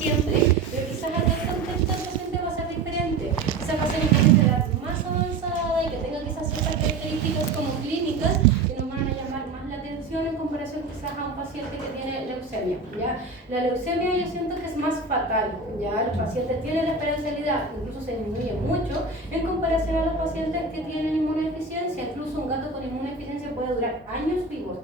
siempre, pero quizás acá el contexto del paciente va a ser diferente. Quizás va a ser un paciente de edad más avanzada y que tenga quizás ciertas características como clínicas que nos van a llamar más la atención en comparación quizás a un paciente que tiene leucemia, ¿ya? La leucemia yo siento que es más fatal, ¿ya? Los pacientes tienen la esperanza de vida, incluso se disminuye mucho en comparación a los pacientes que tienen inmunodeficiencia. Incluso un gato con inmunodeficiencia puede durar años vivos,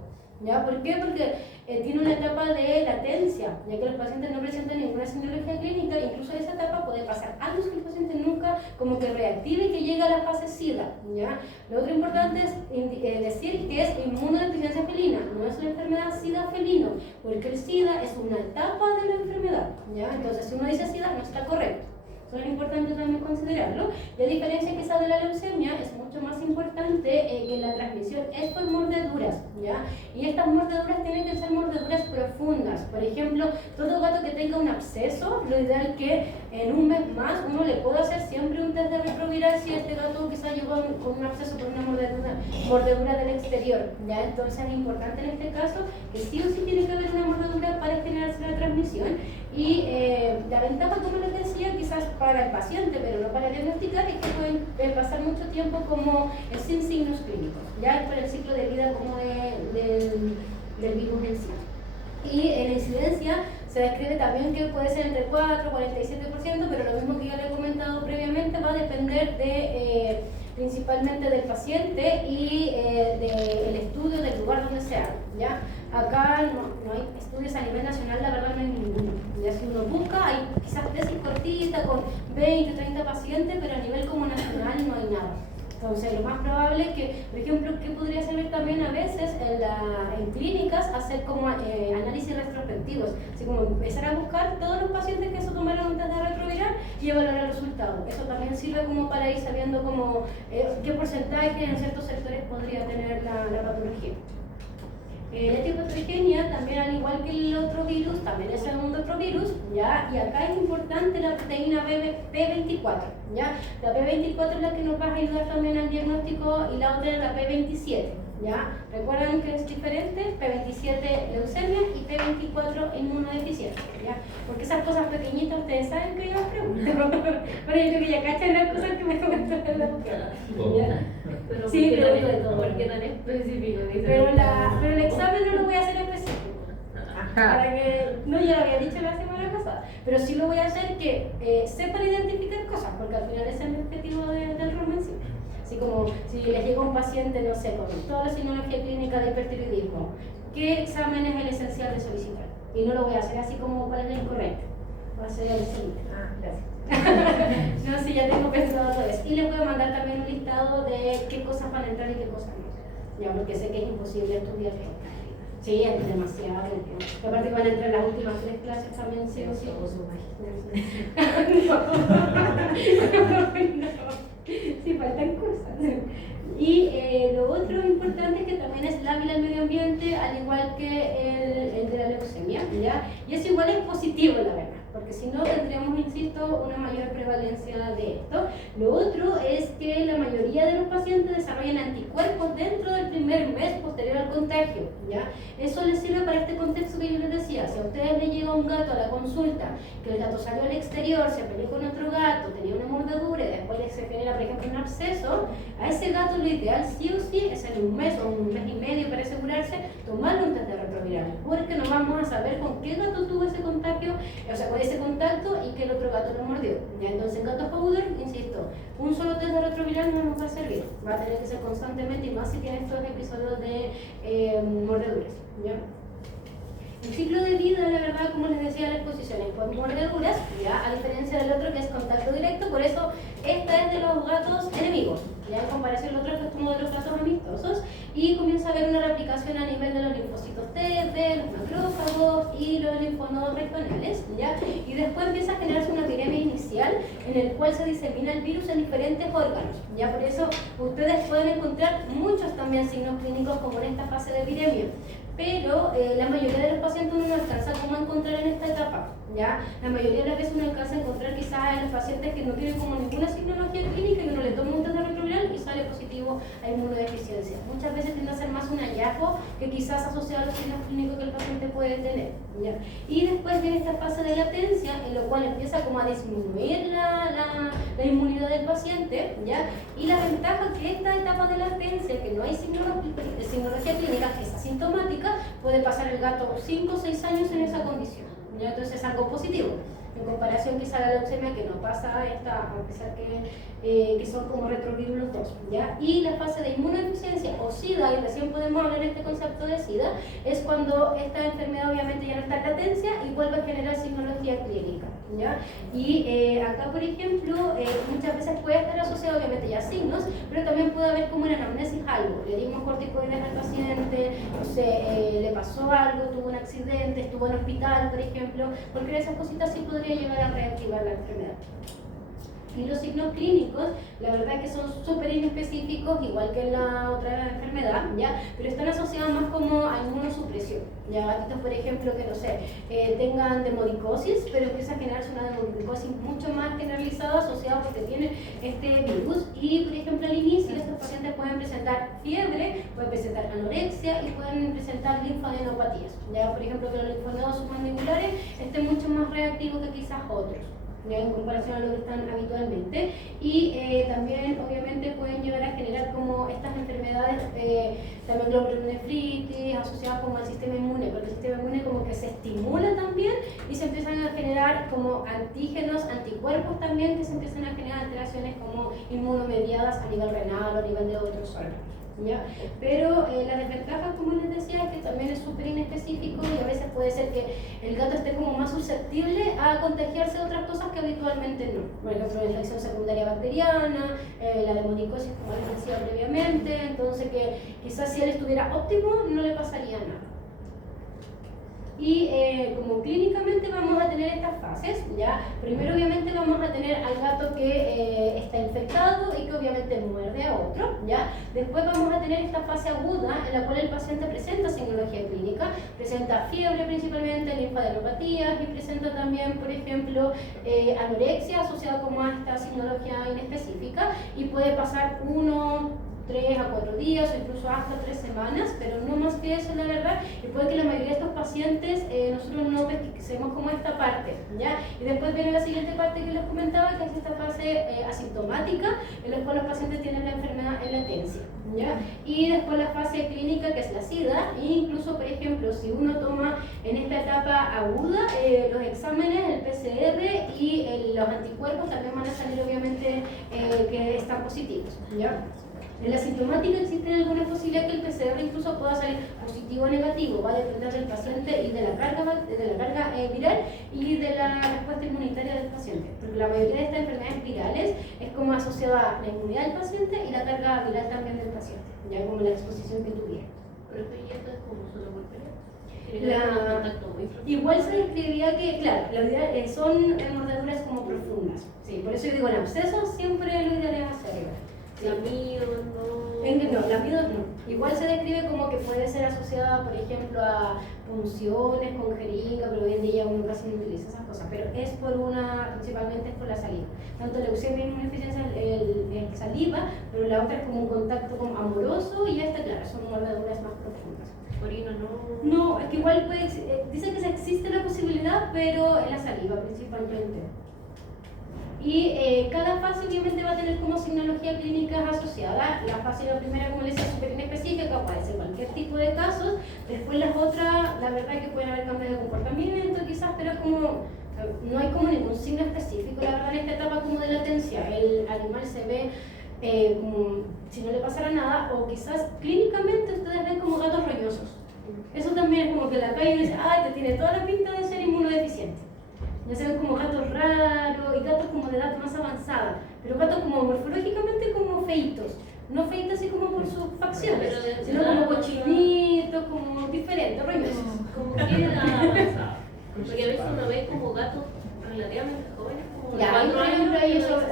¿ya? ¿Por qué? Porque tiene una etapa de latencia, ya que los pacientes no presentan ninguna semiología clínica, incluso esa etapa puede pasar años que el paciente nunca como que reactive y que llegue a la fase SIDA, ¿ya? Lo otro importante es decir que es inmunodeficiencia felina, no es una enfermedad SIDA felino, porque el SIDA es una etapa de la enfermedad, ¿ya? Entonces si uno dice SIDA no está correcto. Eso es importante también considerarlo. Y a diferencia quizás de la leucemia, es mucho más importante que la transmisión es por mordeduras, ¿ya? Y estas mordeduras tienen que ser mordeduras profundas. Por ejemplo, todo gato que tenga un absceso, lo ideal que en un mes más uno le pueda hacer siempre un test de retroviral si este gato quizás llegó con un absceso por una mordedura del exterior, ¿ya? Entonces es importante en este caso que sí o sí tiene que haber una mordedura para generarse la transmisión. Y la ventaja, como les decía, quizás para el paciente, pero no para diagnosticar, es que pueden pasar mucho tiempo como sin signos clínicos, ya es por el ciclo de vida como del virus en sí. Y en la incidencia se describe también que puede ser entre 4 y 47%, pero lo mismo que ya le he comentado previamente, va a depender de principalmente del paciente y del estudio del lugar donde se haga, ¿ya? Acá no hay estudios a nivel nacional, la verdad no hay ninguno. Ya si uno busca, hay quizás tesis cortitas con 20 o 30 pacientes, pero a nivel como nacional no hay nada. Entonces, lo más probable es que, por ejemplo, ¿qué podría servir también a veces en clínicas? Hacer como análisis retrospectivos, así como empezar a buscar todos los pacientes que se tomaron un test de retroviral y evaluar el resultado. Eso también sirve como para ir sabiendo como, qué porcentaje en ciertos sectores podría tener la patología. La etiopatogenia también, al igual que el otro virus, también es un otro virus, ¿ya? Y acá es importante la proteína P24, ¿ya? La P24 es la que nos va a ayudar también al diagnóstico y la otra es la P27, ¿ya? ¿Recuerdan que es diferente? P27 leucemia y P24 inmunodeficiencia, ¿ya? Porque esas cosas pequeñitas, ustedes saben que yo las pregunto. Bueno, yo creo que ya cachan las cosas que me comentaron la doctora, ¿ya? Pero sí, pero de todo. ¿por qué tan específico? Pero el examen no lo voy a hacer específico. Para que, no, ya lo había dicho la semana pasada, pero sí lo voy a hacer que sepan identificar cosas, porque al final ese es el objetivo del romance. Así como si les llega un paciente, no sé, con toda la semiología clínica de hipertiroidismo, ¿qué examen es el esencial de solicitar? Y no lo voy a hacer así como cuál es el incorrecto. Va a ser el siguiente. Gracias. No, sí, ya tengo pensado todo eso. Y les voy a mandar también un listado de qué cosas van a entrar y qué cosas no. Ya, porque sé que es imposible estudiar esto. Sí, es demasiado. Aparte van a entrar las últimas 3 clases también, sí o sí. Sí, faltan cosas. Y lo otro importante es que también es lábil al medio ambiente, al igual que el de la leucemia, ¿ya? Y eso igual es positivo, la verdad, porque si no tendríamos, insisto, una mayor prevalencia de esto. Lo otro es que la mayoría de los pacientes desarrollan anticuerpos dentro del primer mes posterior al contagio, ¿ya? Eso les sirve para este contexto que yo les decía. Si a ustedes les llega un gato a la consulta, que el gato salió al exterior, se peleó con otro gato, tenía una mordedura y después se genera, por ejemplo, un absceso, a ese gato lo ideal sí o sí es en un mes o un mes y medio para asegurarse tomarle un test de retroviral, porque no vamos a saber con qué gato tuvo ese contagio, o sea, con ese contacto y que el otro gato lo mordió. ¿Ya? Entonces, en gatos powder, insisto, un solo test de retroviral no nos va a servir, va a tener que ser constantemente, y más si tiene estos episodios de mordeduras, ¿ya? El ciclo de vida, la verdad, como les decía, la exposición es por mordeduras, ¿ya? A diferencia del otro que es contacto directo, por eso esta es de los gatos enemigos, ¿ya? En comparación al otro que es como de los gatos amistosos, y comienza a haber una replicación a nivel de los linfocitos T, B, los macrófagos y los linfonodos regionales, ¿ya? Y después empieza a generarse una epidemia inicial en el cual se disemina el virus en diferentes órganos, ¿ya? Por eso ustedes pueden encontrar muchos también signos clínicos como en esta fase de epidemia. Pero la mayoría de los pacientes no alcanza como a encontrar en esta etapa. ventaja, ¿ya? La mayoría de las veces uno alcanza a encontrar quizás en los pacientes que no tienen como ninguna signología clínica y uno le toma un test de retroviral y sale positivo a inmunodeficiencia. Muchas veces tiende a ser más un hallazgo que quizás asociado a los signos clínicos que el paciente puede tener, ¿ya? Y después viene esta fase de latencia, en lo cual empieza como a disminuir la inmunidad del paciente, ¿ya? Y la ventaja que esta etapa de latencia, que no hay signología clínica, que es asintomática, puede pasar el gato 5 o 6 años en esa condición, ¿ya? Entonces es algo positivo. En comparación quizá a la leucemia, que no pasa esta, a pesar que son como retrovirus los dos, ¿ya? Y la fase de inmunodeficiencia o SIDA, y recién podemos hablar de este concepto de SIDA, es cuando esta enfermedad obviamente ya no está en latencia y vuelve a generar signología clínica, ¿ya? Y acá, por ejemplo, muchas veces puede estar asociado obviamente ya a signos, pero también puede haber como una anamnesis algo. Le dimos corticoides al paciente, no sé, le pasó algo, tuvo un accidente, estuvo en hospital, por ejemplo, porque esas cositas sí podrían llegar a reactivar la enfermedad. Y los signos clínicos, la verdad es que son súper inespecíficos, igual que en la otra enfermedad, ¿ya? Pero están asociados más como a inmunosupresión, ¿ya? Gatitos, por ejemplo, que no sé, tengan demodicosis, pero empieza a generarse una demodicosis mucho más generalizada asociada porque tienen este virus. Y, por ejemplo, al inicio estos pacientes pueden presentar fiebre, pueden presentar anorexia y pueden presentar linfadenopatías, ¿ya? Por ejemplo, que los linfonodos submandibulares estén mucho más reactivos que quizás otros, ¿ya? En comparación a lo que están habitualmente. Y también obviamente pueden llegar a generar como estas enfermedades, también glomerulonefritis asociadas como al sistema inmune, porque el sistema inmune como que se estimula también y se empiezan a generar como antígenos, anticuerpos también, que se empiezan a generar alteraciones como inmunomediadas a nivel renal o a nivel de otros órganos, ¿ya? Pero la desventaja, como les decía, es que también es súper inespecífico y a veces puede ser que el gato esté como más susceptible a contagiarse de otras cosas que habitualmente no. Por ejemplo, la infección secundaria bacteriana, la demonicosis, como les decía previamente, entonces que quizás si él estuviera óptimo no le pasaría nada. Y como clínicamente vamos a tener estas fases, ¿ya? Primero obviamente vamos a tener al gato que está infectado y que obviamente muerde a otro, ¿ya? Después vamos a tener esta fase aguda en la cual el paciente presenta signología clínica, presenta fiebre principalmente, linfadenopatías y presenta también, por ejemplo, anorexia asociada como a esta signología inespecífica y puede pasar 1, 3 a 4 días o incluso hasta 3 semanas, pero no más que eso, la verdad. Y puede que la mayoría de estos pacientes nosotros no pesquisemos como esta parte, ¿ya? Y después viene la siguiente parte que les comentaba, que es esta fase asintomática, en la cual los pacientes tienen la enfermedad en latencia, ¿ya? Y después la fase clínica, que es la SIDA, e incluso, por ejemplo, si uno toma en esta etapa aguda, los exámenes, el PCR y los anticuerpos también van a salir obviamente que están positivos, ¿ya? En la sintomática existe alguna posibilidad que el PCR incluso pueda salir positivo o negativo, va a depender del paciente y de la carga viral y de la respuesta inmunitaria del paciente, porque la mayoría de estas enfermedades virales es como asociada a la inmunidad del paciente y la carga viral también del paciente, ya como la exposición que tuviera. Pero esto es como solo por igual se describiría que, claro, son mordeduras como profundas, sí, por eso yo digo, el absceso siempre lo ideal es hacerlo. Sí. Lamido, no, lamido no. Igual se describe como que puede ser asociada, por ejemplo, a punciones con jeringa, pero hoy en día uno casi no utiliza esas cosas, pero es principalmente es por la saliva. Tanto leucemia y inmunodeficiencia es saliva, pero la otra es como un contacto como amoroso y esta, claro, son mordeduras más profundas. Orino no. No, es que igual dice que existe la posibilidad, pero en la saliva principalmente. Y cada fase obviamente va a tener como signología clínica asociada. La fase la primera, como les decía, súper inespecífica, puede ser cualquier tipo de casos. Después las otras, la verdad es que pueden haber cambios de comportamiento quizás, pero es como, no hay como ningún signo específico, la verdad, en esta etapa como de latencia. El animal se ve como si no le pasara nada, o quizás clínicamente ustedes ven como gatos roñosos. Eso también es como que la calle dice, ay, te tiene toda la pinta de ser inmunodeficiente. Ya se ven como gatos raros y gatos como de edad más avanzada, pero gatos como morfológicamente como feitos, no feitos así como por sus facciones, sino como cochinitos, como diferentes, roñosos. Como que edad avanzada. Porque a veces uno ve como gatos relativamente jóvenes, como ya, de 4 años.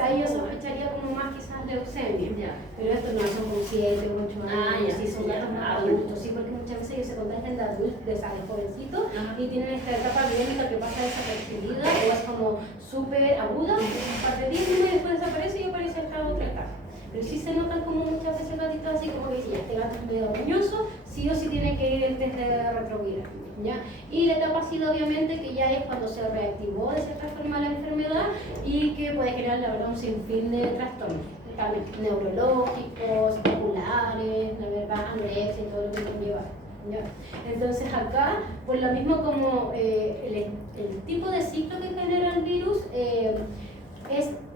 ahí yo sospecharía como más quizás leucemia, Ya. pero estos no son como 7 o 8 años, ya, sí, son gatos más adultos, sí, porque muchas veces ellos se contagian de adultos, de jovencitos, y tienen esta etapa epidémica que pasa de desapercibida o es como súper aguda, un par de días y después desaparece y aparece esta otra etapa. Pero sí se notan como muchas veces gatitos así como que si este gato es medio roñoso, sí o sí tiene que ir desde retroviral, ¿ya? Y la etapa ácida obviamente que ya es cuando se reactivó de cierta forma la enfermedad y que puede generar la verdad un sinfín de trastornos, también neurológicos, oculares, la verdad anorexia y todo lo que conlleva. ¿Ya? Entonces acá, por lo mismo como el tipo de ciclo que genera el virus,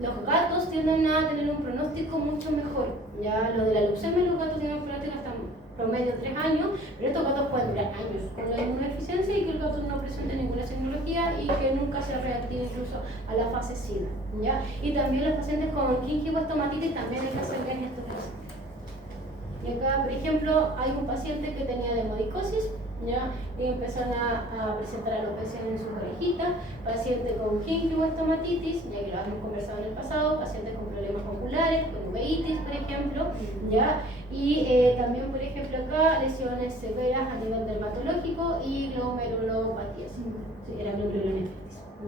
los gatos tienden a tener un pronóstico mucho mejor. Ya lo de la leucemia, los gatos tienen un pronóstico hasta promedio 3 años, pero estos gatos pueden durar años con la inmunodeficiencia y que el gato no presente ninguna tecnología y que nunca se reactive incluso a la fase SIDA. ¿Ya? Y también los pacientes con gingivoestomatitis también hay que hacerles estos casos. Y acá, por ejemplo, hay un paciente que tenía demodicosis, ¿ya? Y empezaron a presentar alopecia en sus orejitas, paciente con gingivoestomatitis, ya que lo hemos conversado en el pasado, pacientes con problemas oculares, con uveitis, por ejemplo, ¿ya? Y también, por ejemplo, acá lesiones severas a nivel dermatológico y glomerulopatías, sí, era glomerulonefritis.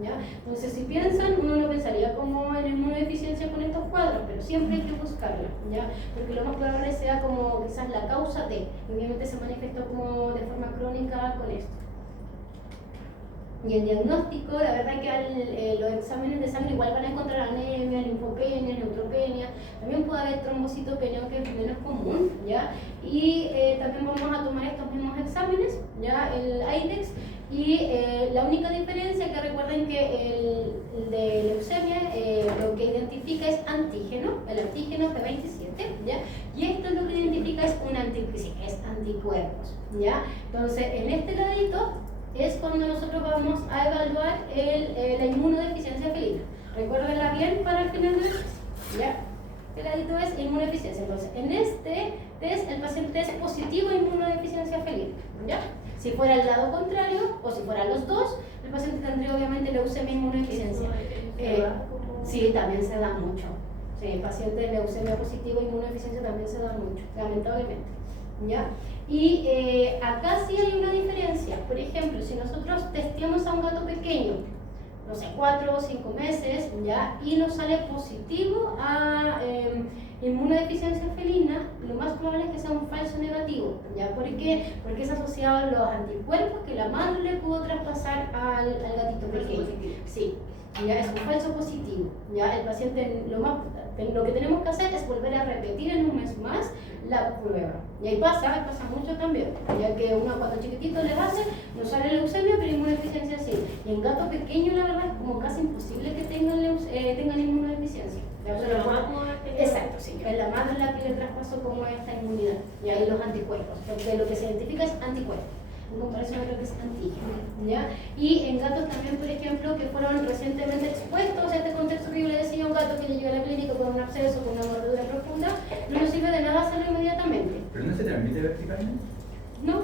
¿Ya? Entonces, si piensan, uno no pensaría como en inmunodeficiencia con estos cuadros, pero siempre hay que buscarla, ¿ya? Porque lo más probable sea como quizás la causa de, obviamente se manifiesta como de forma crónica con esto. Y el diagnóstico, la verdad que los exámenes de sangre igual van a encontrar anemia, linfopenia, neutropenia, también puede haber trombocitopenia, que es menos común, ¿ya? Y también vamos a tomar estos mismos exámenes, ¿ya? El IDEX. Y la única diferencia que recuerden que el de leucemia lo que identifica es antígeno, el antígeno P27, ¿ya? Y esto lo que identifica es es anticuerpos, ¿ya? Entonces, en este ladito es cuando nosotros vamos a evaluar la inmunodeficiencia felina. Recuérdenla bien para el final del test, ¿ya? Este ladito es inmunodeficiencia. Entonces, en este test el paciente es positivo a inmunodeficiencia felina, ¿ya? Si fuera el lado contrario, o si fueran los dos, el paciente tendría obviamente leucemia e inmunodeficiencia. Sí, también se da mucho. Sí, el paciente de leucemia positiva e inmunodeficiencia también se da mucho, lamentablemente. ¿Ya? Y acá sí hay una diferencia. Por ejemplo, si nosotros testeamos a un gato pequeño, no sé, 4 o 5 meses, ¿ya? Y nos sale positivo a inmunodeficiencia felina, lo más probable es que sea un falso negativo, ¿ya? ¿Por qué? Porque es asociado a los anticuerpos que la madre le pudo traspasar al gatito pequeño. Sí, ya es un falso positivo, ¿ya? El paciente, lo que tenemos que hacer es volver a repetir en un mes más la prueba. Y ahí pasa mucho también, ya que uno cuando chiquitito le hace, no sale leucemia, pero inmunodeficiencia sí. Y en gato pequeño, la verdad, es como casi imposible que tengan inmunodeficiencia. Exacto, sí. Es la madre la que le traspasó como esta inmunidad. Y ahí los anticuerpos, porque lo que se identifica es anticuerpos, en comparación a lo que es antígeno, ¿ya? Y en gatos también, por ejemplo, que fueron recientemente expuestos a este contexto que yo le decía a un gato que le llega a la clínica con un absceso, con una mordedura profunda, no nos sirve de nada hacerlo inmediatamente. ¿Pero no se transmite verticalmente? No,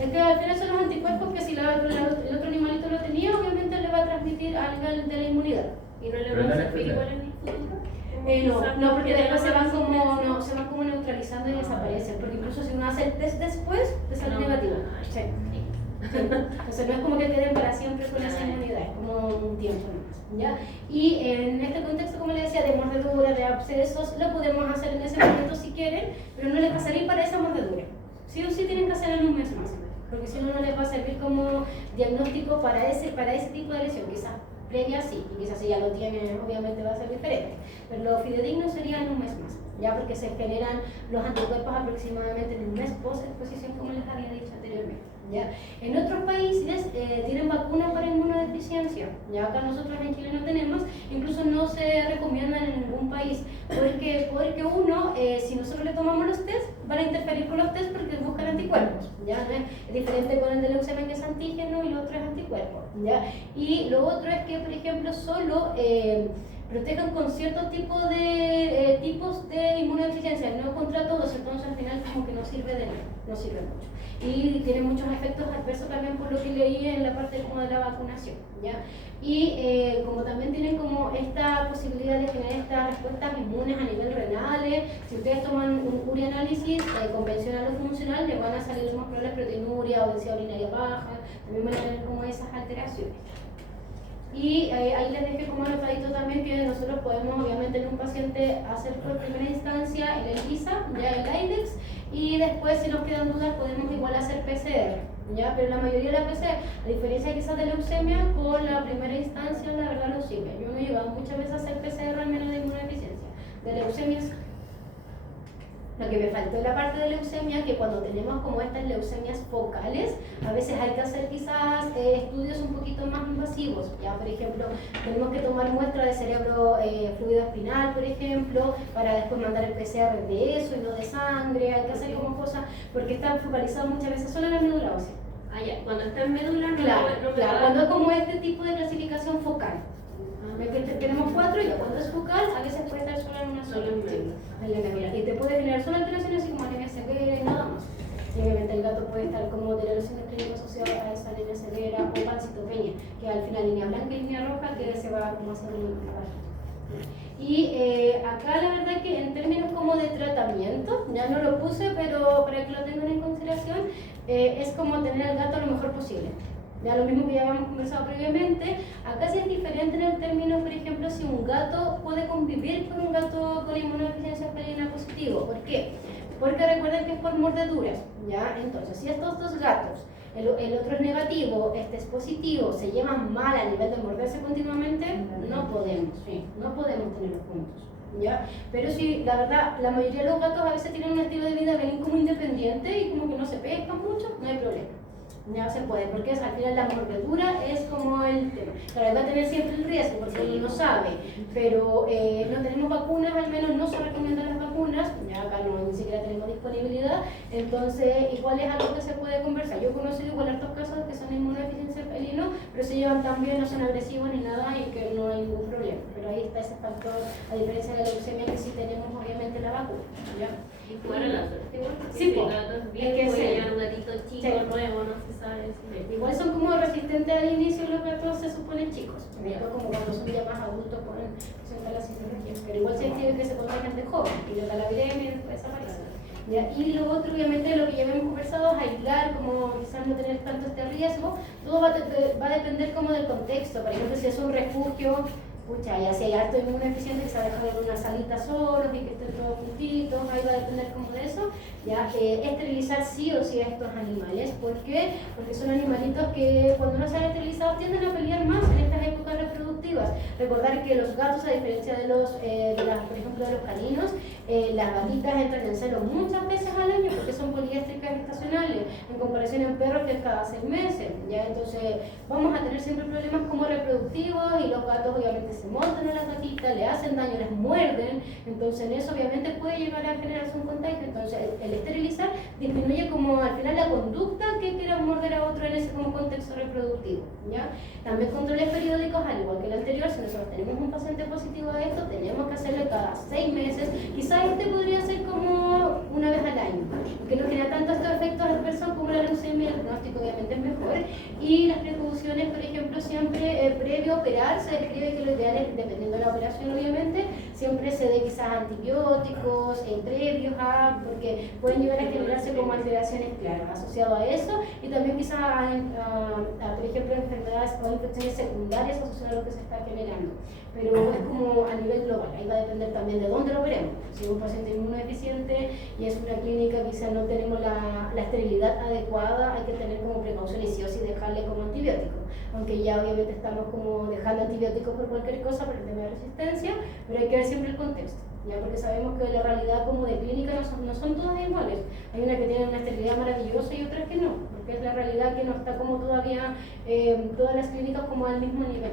es que al final son los anticuerpos que si el otro animalito lo tenía, obviamente le va a transmitir al nivel de la inmunidad. ¿Y no le va a servir igual en el futuro? No, porque después se van como neutralizando y desaparecen, porque incluso si uno hace el test después, te sale negativo. Sí. Entonces no es como que queden para siempre con esa inmunidad, es como un tiempo nomás, ¿ya? Y en este contexto, como le decía, de mordedura, de abscesos, lo podemos hacer en ese momento si quieren, pero no les va a servir para esa mordedura. Sí o sí tienen que hacer en un mes más, porque si no, no les va a servir como diagnóstico para ese tipo de lesión, quizás previa sí, y quizás si ya lo tienen, obviamente va a ser diferente, pero lo fidedigno sería en un mes más, ya porque se generan los anticuerpos aproximadamente en un mes post-exposición, como les había dicho anteriormente. ¿Ya? En otros países tienen vacunas para inmunodeficiencia, ya acá nosotros en Chile no tenemos, incluso no se recomiendan en ningún país, porque uno, si nosotros le tomamos los test, van a interferir con los test porque buscan anticuerpos, ¿ya? Es diferente con el de leucemia que es antígeno y lo otro es anticuerpo, ¿ya? Y lo otro es que, por ejemplo, solo protejan con ciertos tipos de inmunodeficiencia, no contra todos, entonces al final como que no sirve de nada, no sirve mucho. Y tiene muchos efectos adversos también por lo que leí en la parte como de la vacunación, ¿ya? Y como también tienen como esta posibilidad de generar estas respuestas inmunes a nivel renal, si ustedes toman un urianálisis convencional o funcional, les van a salir más probables proteinuria o densidad urinaria baja, también van a tener como esas alteraciones. Y ahí les dejé como anotadito también que nosotros podemos obviamente en un paciente hacer por primera instancia el ELISA, ya el IDEX, y después si nos quedan dudas podemos igual hacer PCR, ¿ya? Pero la mayoría de la PCR, a diferencia quizás de leucemia, con la primera instancia la verdad no sirve. Yo me he llevado muchas veces a hacer PCR al menos de inmunodeficiencia. De leucemias, lo que me faltó en la parte de leucemia, que cuando tenemos como estas leucemias focales, a veces hay que hacer quizás estudios un poquito más invasivos, ya por ejemplo, tenemos que tomar muestra de cerebro fluido espinal, por ejemplo, para después mandar el PCR de eso y no de sangre, hay que hacer como cosas, porque están focalizados muchas veces solo en la médula ósea. Ah, ya, cuando está en médula no, Claro, no me claro, da- cuando es como este tipo de clasificación focal. Ve que tenemos 4 y cuando es focal a veces puede estar solo en una sola Solo en médula. en la médula. Y te puede generar solo alteraciones así como anemia severa y nada más. Y obviamente el gato puede estar como de lesiones clínicas asociadas a esa anemia severa o pancitopenia, que al final línea blanca y línea roja que se va como hacer un bajito. Y acá la verdad que en términos como de tratamiento, ya no lo puse, pero para que lo tengan en consideración, es como tener al gato lo mejor posible. Ya lo mismo que ya habíamos conversado previamente, acá sí es diferente en el término, por ejemplo, si un gato puede convivir con un gato con inmunodeficiencia felina positivo. ¿Por qué? Porque recuerden que es por mordeduras, ¿ya? Entonces, si estos dos gatos, el otro es negativo, este es positivo, se llevan mal a nivel de morderse continuamente, no podemos, sí, no podemos tenerlos juntos. ¿Ya? Pero si la verdad, la mayoría de los gatos a veces tienen un estilo de vida bien como independiente y como que no se pescan mucho, no hay problema. Ya se puede, porque al final la mordedura es como el tema. Claro, va a tener siempre el riesgo porque uno no sabe, pero no tenemos vacunas, al menos no se recomiendan las vacunas, ya acá no, ni siquiera tenemos disponibilidad, entonces igual es algo que se puede conversar. Yo he conocido igual hartos casos que son inmunodeficiencia felino, pero se llevan tan bien, no son agresivos ni nada y que no hay ningún problema. Pero ahí está ese factor, a diferencia de la leucemia que sí tenemos obviamente la vacuna. ¿Ya? Y jugar a la suerte, igual, porque Sí, si po. el gato es Es bien, que puede sí. llegar un gatito chico, Sí. nuevo, no se sabe si Igual son como resistentes al inicio los gatos se suponen chicos, después como cuando son ya más adultos pueden presentar la sintomatología, pero igual se escribe que se contagian de joven y les da la viremia y después desaparece. ¿Ya? Y lo otro, obviamente, lo que ya habíamos conversado es aislar, como quizás no tener tanto este riesgo, todo va a depender como del contexto, por ejemplo, si es un refugio, pucha, ya si hay harto inmunodeficiente que se ha dejado en una salita solos y que estén todos juntitos, ahí va a depender como de eso, ya esterilizar sí o sí a estos animales. ¿Por qué? Porque son animalitos que cuando no se han esterilizado tienden a pelear más en estas épocas reproductivas. Recordar que los gatos, a diferencia de los, por ejemplo, de los caninos, las gatitas entran en celo muchas veces al año porque son poliéstricas estacionales, en comparación a perros que es cada 6 meses, ¿ya? Entonces vamos a tener siempre problemas como reproductivos y los gatos obviamente se montan a las gatitas, le hacen daño, las muerden, entonces en eso obviamente puede llegar a generarse un contagio. Entonces el esterilizar disminuye como al final la conducta que quiera morder a otro en ese como contexto reproductivo, ¿ya? También controles periódicos, al igual que el anterior, si nosotros tenemos un paciente positivo a esto, tenemos que hacerlo cada 6 meses, quizás este podría ser como una vez al año, que no genera tanto estos efectos adversos como la leucemia, el pronóstico obviamente es mejor, y las precauciones, por ejemplo, siempre previo a operar, se describe que lo ideal es, dependiendo de la operación obviamente, siempre se dé quizás antibióticos previos a, porque pueden llegar a generarse como alteraciones claras asociadas a eso, y también quizás por ejemplo, enfermedades o infecciones secundarias asociadas a lo que se está generando. Pero es como a nivel global, ahí va a depender también de dónde lo operemos. Si es un paciente inmunodeficiente y es una clínica, quizás no tenemos la esterilidad adecuada, hay que tener como precauciones sí o sí dejarle como antibiótico. Aunque ya obviamente estamos como dejando antibióticos por cualquier cosa, por el tema de resistencia, pero hay que ver siempre el contexto, ¿ya? Porque sabemos que la realidad como de clínica no son todas iguales. Hay una que tiene una esterilidad maravillosa y otras que no, porque es la realidad que no está como todavía todas las clínicas como al mismo nivel.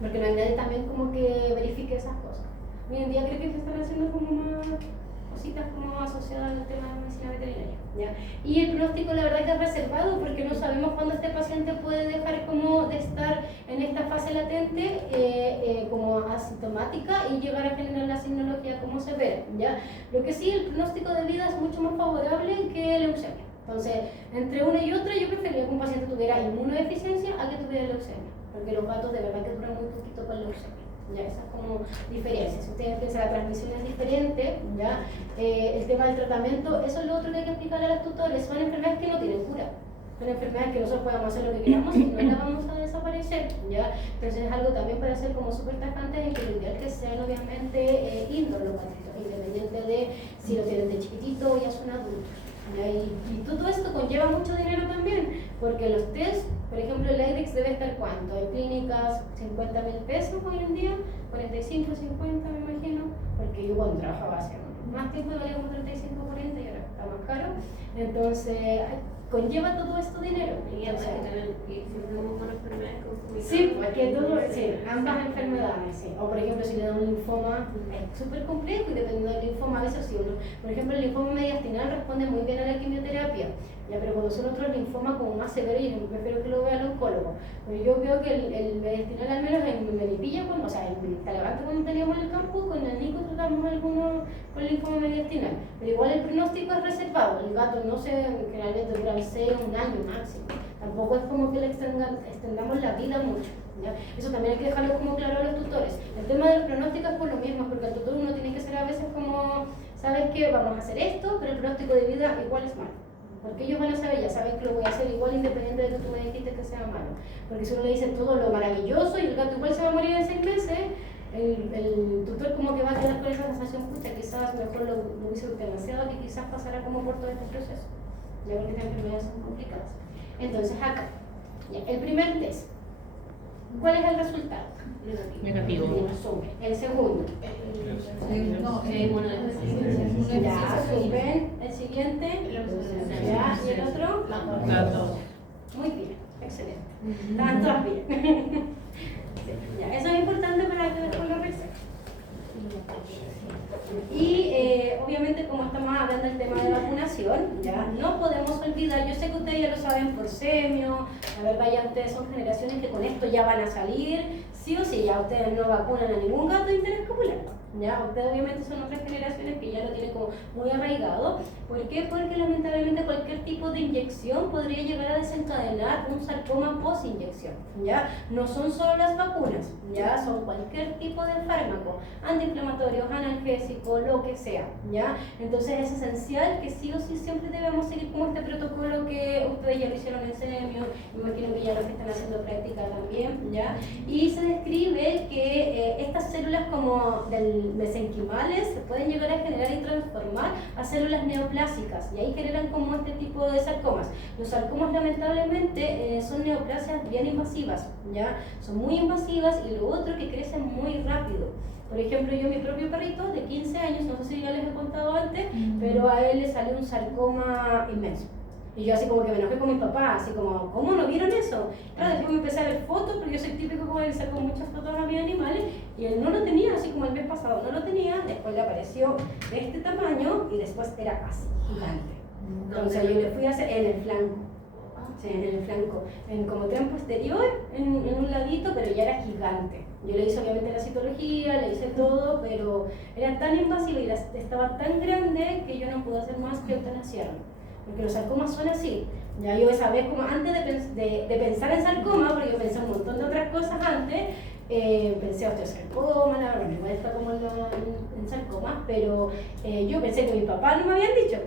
Porque no hay nadie también como que verifique esas cosas. Hoy en día creo que se están haciendo como más cositas como asociadas al tema de medicina veterinaria, ¿ya? Y el pronóstico la verdad que es reservado porque no sabemos cuándo este paciente puede dejar como de estar en esta fase latente como asintomática y llegar a generar la signología como severa, ¿ya? Lo que sí, el pronóstico de vida es mucho más favorable que leucemia. Entonces, entre una y otra yo preferiría que un paciente tuviera inmunodeficiencia a que tuviera leucemia, porque los gatos de verdad que duran muy poquito con leucemia. Ya, esas como diferencias. Si ustedes piensan la transmisión es diferente, ya, el tema del tratamiento, eso es lo otro que hay que explicarle a los tutores. Son enfermedades que no tienen cura. Son enfermedades que nosotros podemos hacer lo que queramos y no las vamos a desaparecer, ¿ya? Entonces es algo también para ser como súper tajantes en que lo ideal que sean obviamente indoor los gatitos, independiente de si lo tienen de chiquitito o ya son adultos. Y todo esto conlleva mucho dinero también, porque los test, por ejemplo, el IRIX debe estar ¿cuánto? En clínicas 50.000 pesos hoy en día, 45, 50 me imagino, porque yo cuando trabajaba hace más tiempo valía como 35, 40 y ahora está más caro. Entonces, conlleva todo esto dinero. Y además que también siempre vemos con enfermedades como Sí, porque todo, sí, ambas enfermedades, sí. O por ejemplo, si le dan un linfoma, es súper complejo y dependiendo del linfoma, a veces sí uno. Por ejemplo, el linfoma mediastinal responde muy bien a la quimioterapia, ya, pero cuando son otros linfomas como más severos, yo prefiero que lo vea el oncólogo. Pero yo veo que el mediastinal, al menos en Melipilla, o sea, en Talagante cuando teníamos en el campo, con el Nico tratamos algunos con linfoma mediastinal. Pero igual el pronóstico es reservado, el gato no se, generalmente duran 6 un año máximo. Tampoco es como que le extendamos la vida mucho, ¿ya? Eso también hay que dejarlo como claro a los tutores. El tema del pronóstico es por lo mismo, porque el tutor uno tiene que ser a veces como, sabes que vamos a hacer esto, pero el pronóstico de vida igual es malo. Porque ellos van a saber, ya saben que lo voy a hacer igual independiente de que tú me dijiste que sea malo. Porque si uno le dice todo lo maravilloso y el gato igual se va a morir en 6 meses, el tutor como que va a quedar con esa sensación, pucha, quizás mejor lo hubiese eutanasiado, que quizás pasará como por todo este proceso. Ya porque las enfermedades son complicadas. Entonces acá, ya, el primer test, ¿cuál es el resultado? Negativo. El segundo. Ya, súper. El siguiente. Ya, y el otro. Gato. Muy bien, excelente. Están todas bien. Sí, ya, eso es importante para que después lo receten. Y obviamente como estamos hablando del tema de vacunación, ya no podemos olvidar, yo sé que ustedes ya lo saben por semio, la verdad ya ustedes son generaciones que con esto ya van a salir, sí o sí, ya ustedes no vacunan a ningún gato de interés popular. Ya, ustedes obviamente son otras generaciones que ya lo tienen como muy arraigado. ¿Por qué? Porque lamentablemente cualquier tipo de inyección podría llegar a desencadenar un sarcoma post-inyección. ¿Ya? No son solo las vacunas, ya son cualquier tipo de fármaco, antiinflamatorios, analgésicos, lo que sea. ¿Ya? Entonces es esencial que sí o sí siempre debemos seguir como este protocolo que ustedes ya lo hicieron en semio, me imagino que ya lo que están haciendo práctica también. ¿Ya? Y se describe que estas células como del mesenquimales se pueden llegar a generar y transformar a células neoplásicas y ahí generan como este tipo de sarcomas. Los sarcomas lamentablemente son neoplasias bien invasivas, ¿ya? Son muy invasivas y lo otro que crecen muy rápido. Por ejemplo, yo mi propio perrito de 15 años, no sé si ya les he contado antes, pero a él le salió un sarcoma inmenso. Y yo así como que me enojé con mi papá, así como, ¿cómo no vieron eso? Claro, después me empecé a ver fotos, porque yo soy típico como de saco muchas fotos a mis animales, y él no lo tenía, así como el mes pasado no lo tenía, después le apareció de este tamaño, y después era así, gigante. Entonces yo le fui a hacer en el flanco, sí, en el flanco, en como tren posterior, en un ladito, pero ya era gigante. Yo le hice obviamente la citología, le hice todo, pero era tan invasiva y estaba tan grande que yo no pude hacer más que eutanasiarlo. Porque los sarcomas son así. Ya yo esa vez, como antes de pensar en sarcoma, porque yo pensé un montón de otras cosas antes, pensé osteosarcoma, la verdad, igual está como en sarcomas, pero yo pensé que mi papá no me habían dicho.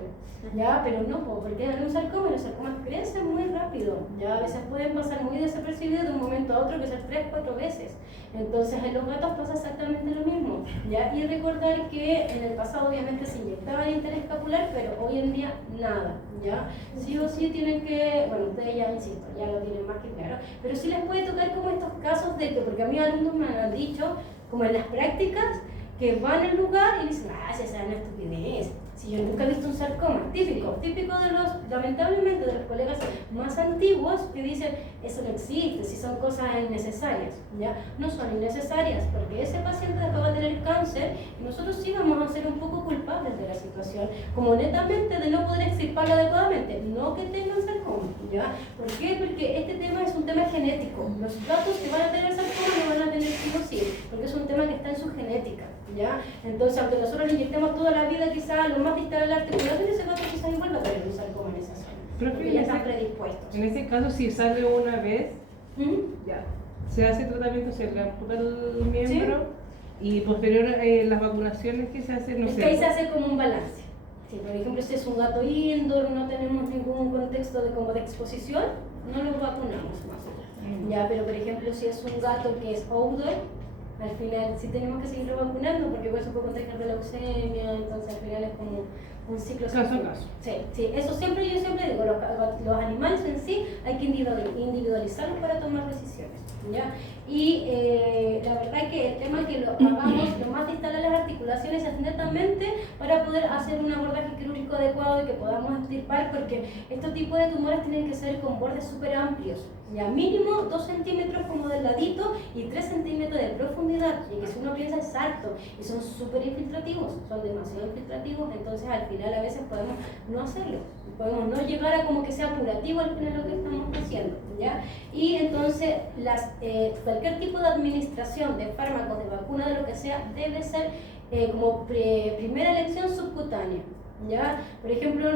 Ya, pero no, porque es un sarcoma y los sarcomas crecen muy rápido. Ya a veces pueden pasar muy desapercibidos de un momento a otro, que ser 3, 4 veces. Entonces en los gatos pasa exactamente lo mismo. ¿Ya? Y recordar que en el pasado obviamente se inyectaba el interés escapular, pero hoy en día nada. ¿Ya? Sí o sí tienen que, bueno, ustedes ya insisto, ya lo tienen más que claro, pero sí les puede tocar como estos casos de que, porque a mí alumnos me han dicho, como en las prácticas, que van al lugar y dicen, esa es una estupidez. Si yo nunca he visto un sarcoma, típico de los, lamentablemente, de los colegas más antiguos que dicen, eso no existe, si son cosas innecesarias, ¿ya? No son innecesarias, porque ese paciente después va a tener cáncer y nosotros sí vamos a ser un poco culpables de la situación, como netamente de no poder extirparlo adecuadamente, no que tengan sarcoma, ¿ya? ¿Por qué? Porque este tema es un tema genético, los gatos que van a tener sarcoma no van a tener sí o sí, porque es un tema que está en su genética. ¿Ya? Entonces, aunque nosotros le inyectemos toda la vida quizás lo más distal del articulación, ese gato quizás igual va a tener un sarcoma en esa zona, porque ya están predispuestos. En ese caso, si sale una vez, ya se hace tratamiento, se le amputa el miembro y posterior las vacunaciones que se hacen, no es sé. que ahí se hace como un balance. Si por ejemplo si es un gato indoor, no tenemos ningún contexto de como de exposición, no los vacunamos más. Ya, pero por ejemplo si es un gato que es outdoor, al final sí tenemos que seguirlo vacunando porque por eso puede contagiar de leucemia, entonces al final es como un ciclo. Caso a caso. Sí, sí, eso siempre yo siempre digo, los animales en sí hay que individualizarlos para tomar decisiones, ¿ya? Y la verdad es que el tema que lo hagamos lo más distal a las articulaciones es netamente para poder hacer un abordaje quirúrgico adecuado y que podamos extirpar, porque estos tipos de tumores tienen que ser con bordes súper amplios, ya mínimo 2 centímetros como del ladito y 3 centímetros de profundidad, y que si uno piensa es alto y son súper infiltrativos, son demasiado infiltrativos, entonces al final a veces podemos no hacerlo, podemos no llegar a como que sea curativo al final lo que estamos haciendo, ¿ya? Y entonces cualquier tipo de administración de fármacos, de vacuna, de lo que sea, debe ser como primera elección subcutánea. ¿Ya? Por ejemplo,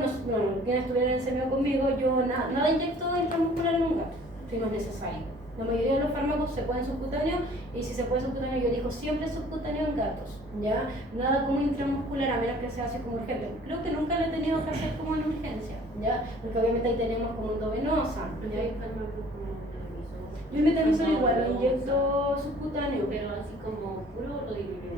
quienes estuvieron en el semio conmigo, yo nada inyecto intramuscular en un gato, si no es necesario. La mayoría de los fármacos se pueden subcutáneos, y si se puede subcutáneo, yo elijo siempre subcutáneo en gatos, ¿ya? Nada como intramuscular, a menos que sea así como urgente. Creo que nunca lo he tenido que hacer como en urgencia, ¿ya? Porque obviamente ahí tenemos como endovenosa, ¿ya? Yo me también igual, lo inyecto subcutáneo. Pero así como puro lo diluyo.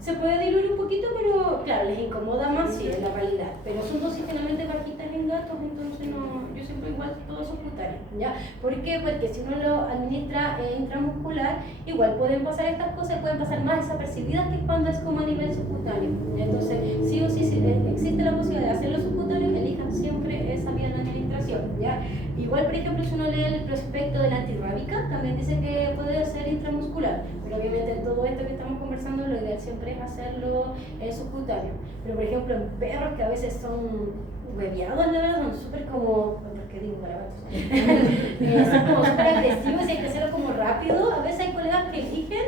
Se puede diluir un poquito, pero claro, les incomoda más, sí, en la realidad. Pero son dosis generalmente bajitas en gatos, entonces no, yo siempre igual todo subcutáneo, ¿ya? ¿Por qué? Porque si uno lo administra intramuscular, igual pueden pasar estas cosas, pueden pasar más desapercibidas que cuando es como a nivel subcutáneo. Entonces, sí o sí, si existe la posibilidad de hacerlo subcutáneo, elijan siempre esa vía de administración, ¿ya? Igual, por ejemplo, si uno lee el prospecto de la antirrábica, también dice que puede ser intramuscular, pero obviamente en todo esto que estamos conversando, lo ideal siempre es hacerlo subcutáneo. Pero, por ejemplo, en perros que a veces son hueveados, la verdad, son súper como, ¿por qué digo garabatos? Son como súper agresivos y hay que hacerlo como rápido. A veces hay colegas que eligen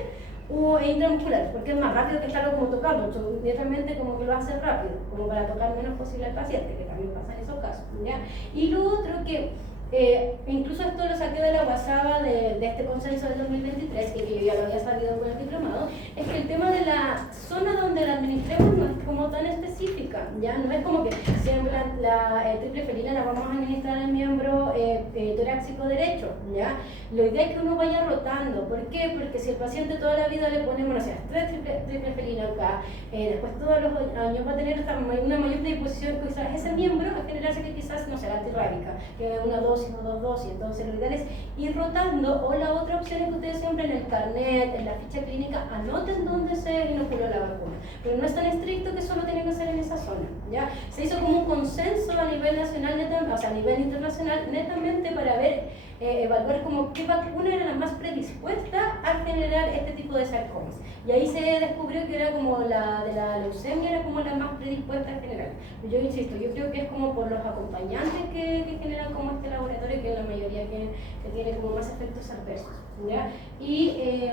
intramuscular, porque es más rápido que estarlo como tocando, entonces inmediatamente como que lo hace rápido, como para tocar menos posible al paciente, que también pasa en esos casos, ¿ya? Y lo otro que incluso esto lo saqué de la WhatsApp de este consenso del 2023, y que yo ya lo había sabido con el diplomado, es que el tema de la zona donde la administremos no es como tan específica, ya no es como que siempre la triple felina la vamos a administrar en el miembro torácico derecho, ya. Lo ideal es que uno vaya rotando. ¿Por qué? Porque si el paciente toda la vida le ponemos, no sé, 3 triple felina acá, después todos los años va a tener una mayor predisposición quizás ese miembro a generarse que quizás, no sé, la antirrábica, que es una dosis o 2 dosis. Entonces lo ideal es ir rotando, o la otra opción es que ustedes siempre en el carnet, en la ficha clínica, anoten dónde se inoculó la vacuna. Pero no es tan estricto que solo tiene que ser en esa zona, ¿ya? Se hizo como un consenso a nivel nacional, o sea, a nivel internacional, netamente para ver, evaluar como qué vacuna era la más predispuesta a generar este tipo de sarcomas. Y ahí se descubrió que era como la de la leucemia, era como la más predispuesta en general. Yo insisto, yo creo que es como por los acompañantes que generan como este laboratorio, que es la mayoría que tiene como más efectos adversos, ¿ya? Y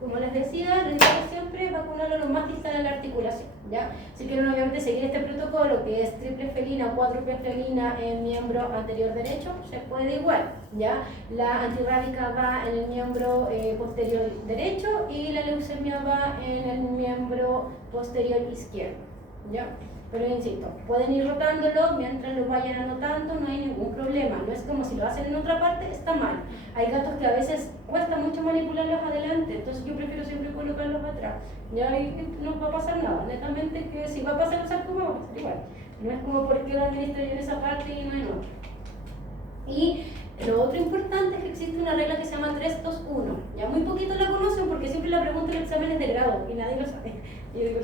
como les decía, lo ideal siempre es vacunarlo lo más distal a la articulación, ¿ya? Si quieren obviamente seguir este protocolo, que es triple felina o cuádruple felina en miembro anterior derecho, se puede igual, ¿ya? La antirrábica va en el miembro posterior derecho y la leucemia va en el miembro posterior izquierdo, ¿ya? Pero insisto, pueden ir rotándolo mientras lo vayan anotando, no hay ningún problema. No es como si lo hacen en otra parte, está mal. Hay gatos que a veces cuesta mucho manipularlos adelante, entonces yo prefiero siempre colocarlos atrás. Ya no va a pasar nada, netamente que si va a pasar un sarcoma va a pasar igual. No es como porque lo administro yo en esa parte y no en otra. Y lo otro importante es que existe una regla que se llama 3-2-1. Ya muy poquito la conocen porque siempre la preguntan en exámenes de grado y nadie lo sabe. Yo digo,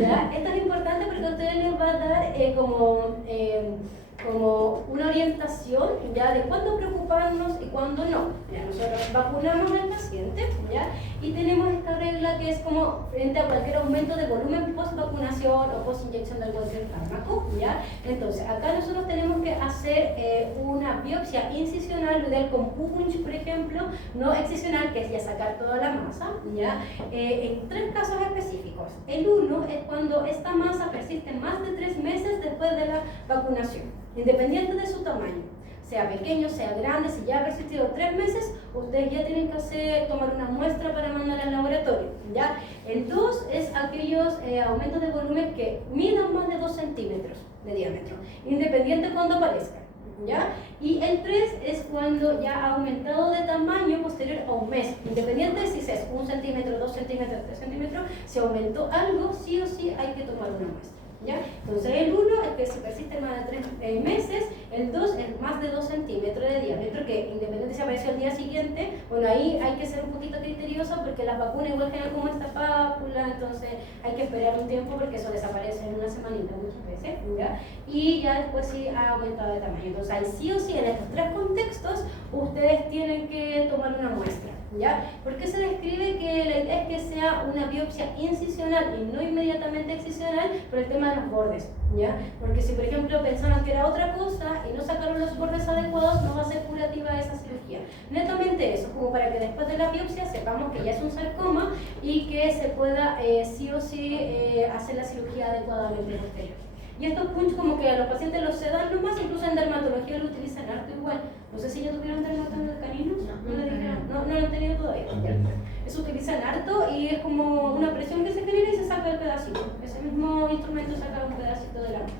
¿ya? Esto es importante porque a ustedes les va a dar como una orientación, ya, de cuándo preocuparnos y cuándo no. Ya, nosotros vacunamos al paciente, ya, y tenemos esta regla que es como frente a cualquier aumento de volumen post vacunación o post inyección de cualquier fármaco, ya. Entonces acá nosotros tenemos que hacer una biopsia incisional, lo ideal con punch, por ejemplo, no excisional, que es ya sacar toda la masa, ya, en 3 casos específicos. El uno es cuando esta masa persiste más de 3 meses después de la vacunación, independiente de su tamaño. sea pequeño, sea grande, si ya ha persistido 3 meses, ustedes ya tienen que tomar una muestra para mandar al laboratorio, ¿ya? El 2 es aquellos aumentos de volumen que midan más de 2 centímetros de diámetro, independiente cuando aparezcan, ¿ya? Y el 3 es cuando ya ha aumentado de tamaño posterior a un mes, independiente de si es 1 centímetro, 2 centímetros, 3 centímetros, si aumentó algo, sí o sí hay que tomar una muestra, ¿ya? Entonces el 1 es que si persiste más de 3 meses, el 2 es más de 2 centímetros de diámetro, que independientemente si apareció al día siguiente, bueno, ahí hay que ser un poquito criterioso porque las vacunas igual generan como esta pápula, entonces hay que esperar un tiempo porque eso desaparece en una semanita muchas veces, ¿ya? Y ya después sí ha aumentado de tamaño. Entonces ahí sí o sí en estos 3 contextos ustedes tienen que tomar una muestra, ¿ya? ¿Por qué se describe que la idea es que sea una biopsia incisional y no inmediatamente excisional por el tema de los bordes, ¿ya? Porque si por ejemplo pensaban que era otra cosa y no sacaron los bordes adecuados, no va a ser curativa esa cirugía. Netamente eso, como para que después de la biopsia sepamos que ya es un sarcoma y que se pueda sí o sí hacer la cirugía adecuadamente posterior. Y estos punch como que a los pacientes los sedan nomás, incluso en dermatología lo utilizan harto igual. No sé si ya tuvieron dermatólogos caninos, no lo han tenido todavía. Eso utilizan harto y es como una presión que se genera y se saca el pedacito. Ese mismo instrumento saca un pedacito de la mano,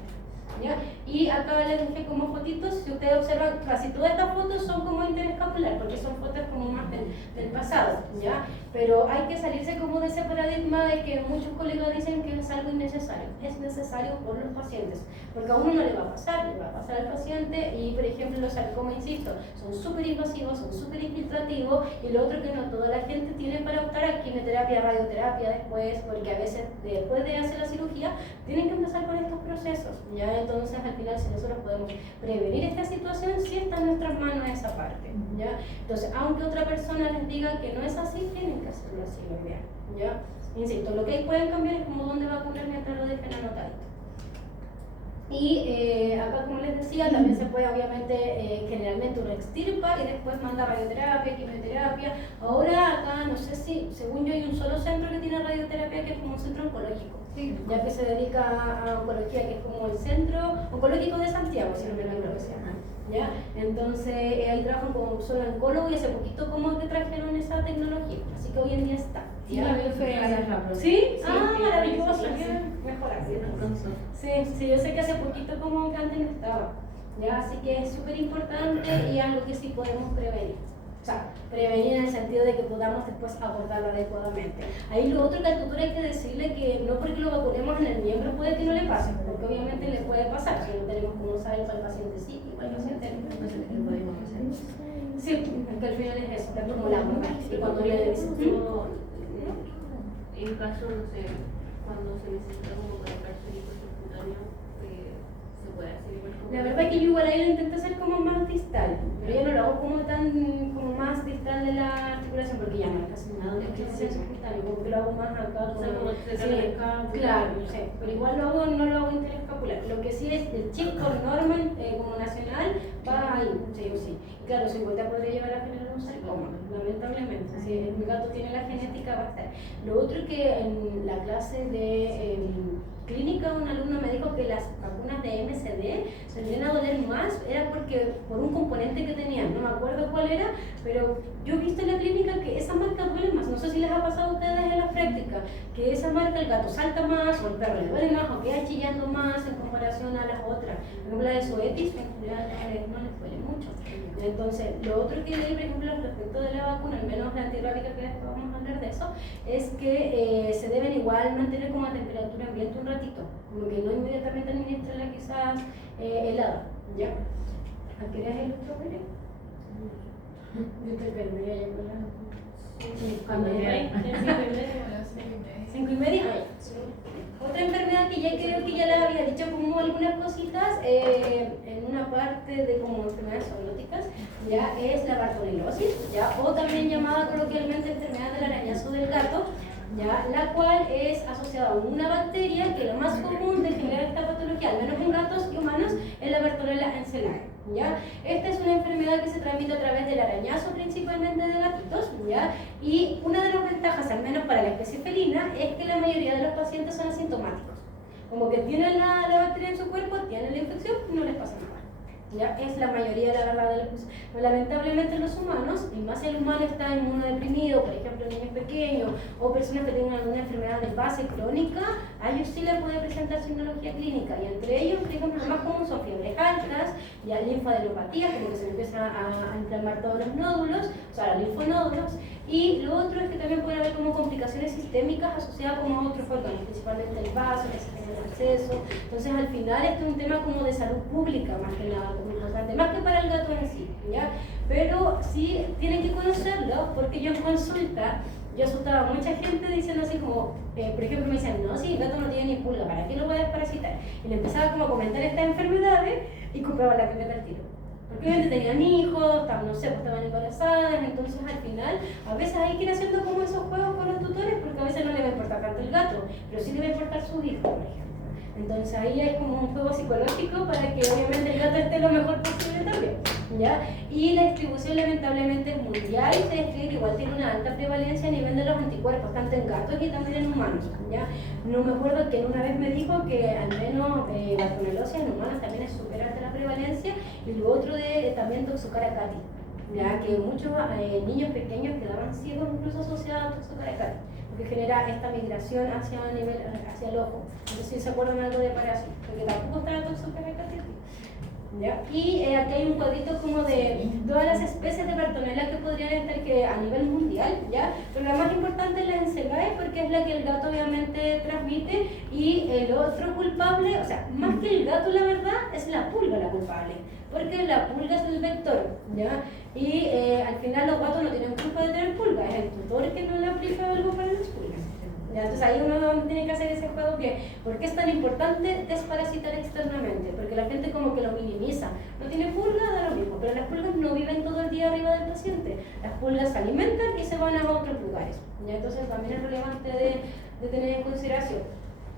¿ya? Y acá les dejé como fotitos, si ustedes observan, casi todas estas fotos son como interescapular, porque son fotos como más del pasado, ¿ya? Pero hay que salirse como de ese paradigma de que muchos colegas dicen que es algo innecesario. Es necesario por los pacientes, porque a uno no le va a pasar, le va a pasar al paciente. Y por ejemplo los sarcomas, insisto, son súper invasivos, son súper infiltrativos, y lo otro que no toda la gente tiene para optar a quimioterapia, radioterapia después, porque a veces después de hacer la cirugía tienen que empezar con estos procesos, ¿ya? Entonces al final si nosotros podemos prevenir esta situación, sí está en nuestras manos esa parte, ¿ya? Entonces aunque otra persona les diga que no es así, tienen que hacerlo así, lo ideal, ¿ya? Insisto, lo que pueden cambiar es como dónde vacunar mientras lo dejen anotadito. Y acá, como les decía, también se puede obviamente, generalmente uno extirpa y después manda radioterapia, quimioterapia. Ahora acá, no sé si, según yo hay un solo centro que tiene radioterapia, que es como un centro oncológico, ya que se dedica a oncología, que es como el centro oncológico de Santiago, si no me equivoco que se llama, ¿ya? Entonces ahí trabajan como solo oncólogo y hace poquito como que trajeron esa tecnología, así que hoy en día está. Sí, la veo fue ¿Sí? Ah, sí, maravilloso, sí, mejor así. Sí, yo sé que hace poquito como que antes no estaba, ¿ya? Así que es súper importante y algo que sí podemos prevenir. O sea, prevenir en el sentido de que podamos después abordarlo adecuadamente. Ahí lo otro que al tutor hay que decirle que no porque lo vacunemos en el miembro puede que no le pase, porque obviamente le puede pasar, si no tenemos como saber para el paciente sí y para el paciente no. Sí, que al final es eso, es como la bomba. Y cuando le dicen, en caso, no sé, cuando se necesita como para carcelito subcutáneo, se puede hacer igual como... La verdad es que yo igual ahí lo intento hacer como más distal, pero yo no lo hago como como más distal de la articulación, porque ya no hay casi nada de extensión subcutánea, como que lo hago más acá. O sea, como sí, claro, sí, pero igual no lo hago interescapular. Lo que sí es el chip por norma como nacional va ahí, sí o sí. Y claro, 50 podría llevar a generar un sarcoma, lamentablemente. Si mi gato tiene la genética, va a estar. Lo otro que en la clase de clínica un alumno me dijo que las vacunas de MSD se le iban a doler más, era porque por un componente que tenían, no me acuerdo cuál era, pero yo he visto en la clínica que esa marca duele más. No sé si les ha pasado a ustedes en la práctica, que esa marca el gato salta más o el perro le duele más o queda chillando más en comparación a las otras. Por ejemplo, la de Zoetis no les duele mucho. Entonces, lo otro que leí, por ejemplo, respecto de la vacuna, al menos la antirrábica, que después vamos a hablar de eso, es que se deben igual mantener como a temperatura ambiente un ratito, como que no inmediatamente administrarla quizás helada, ¿ya? ¿A qué hora es el otro, Belén? Yo te perdí ya con la... Cuando hay 5:30. Otra enfermedad que ya creo que ya les había dicho como algunas cositas en una parte de como enfermedades zoonóticas, ya es la bartonilosis, ya, o también llamada coloquialmente enfermedad del arañazo del gato, ya, la cual es asociada a una bacteria que lo más común de generar esta patología, al menos en gatos y humanos, es la Bartonella encenae. ¿Ya? Esta es una enfermedad que se transmite a través del arañazo principalmente de gatitos, ¿ya? Y una de las ventajas, al menos para la especie felina, es que la mayoría de los pacientes son asintomáticos. Como que tienen la bacteria en su cuerpo, tienen la infección y no les pasa nada. ¿ya? Es la mayoría de la verdad de los casos. Pero lamentablemente los humanos, y más el humano está inmunodeprimido, por ejemplo niños pequeños o personas que tengan alguna enfermedad de base crónica, a ellos sí les puede presentar signología clínica, y entre ellos, por ejemplo, lo más común son fiebres altas, ya linfadenopatía, como que se empiezan a inflamar todos los nódulos, o sea, los linfonódulos, y lo otro es que también puede haber como complicaciones sistémicas asociadas como a otros órganos, principalmente el vaso, que se genera el exceso. Entonces al final este es un tema como de salud pública más que nada, muy importante, más que para el gato en sí, ¿ya? Pero sí tienen que conocerlo, porque yo en consulta, yo asustaba a mucha gente diciendo así como, por ejemplo me decían, no, si el gato no tiene ni pulga, ¿para qué lo voy a desparasitar? Y le empezaba como a comentar estas enfermedades y compraba la pipeta al tiro. Porque obviamente tenían hijos, estaban, no sé, pues estaban embarazadas, entonces al final a veces hay que ir haciendo como esos juegos con los tutores porque a veces no le va a importar tanto el gato, pero sí le va a importar su hijo, por ejemplo. Entonces ahí hay como un juego psicológico para que obviamente el gato esté lo mejor posible también, ¿ya? Y la distribución lamentablemente es mundial y se describe que igual tiene una alta prevalencia a nivel de los anticuerpos, tanto en gatos y también en humanos, ¿ya? No me acuerdo que una vez me dijo que al menos la tonellosis en humanos también es súper alta la prevalencia, y lo otro de también Toxocara cati, ya que muchos niños pequeños quedaban ciegos incluso asociados a Toxocara cati, porque genera esta migración hacia el ojo. Entonces, si se acuerdan algo de parásito, porque tampoco está la Toxocara cati. ¿Ya? Y aquí hay un cuadrito como de todas las especies de Bartonella que podrían estar que a nivel mundial, ¿ya? Pero la más importante es la Encegae porque es la que el gato obviamente transmite, y el otro culpable, o sea, más que el gato la verdad, es la pulga la culpable, porque la pulga es el vector, ¿ya? Y al final los gatos no tienen culpa de tener pulga, es el tutor que no le aplica algo para las pulgas. ¿Ya? Entonces ahí uno tiene que hacer ese juego que, ¿por qué es tan importante desparasitar externamente? Porque la gente como que lo minimiza. No tiene pulga, da lo mismo, pero las pulgas no viven todo el día arriba del paciente. Las pulgas se alimentan y se van a otros lugares. ¿Ya? Entonces también es relevante de tener en consideración.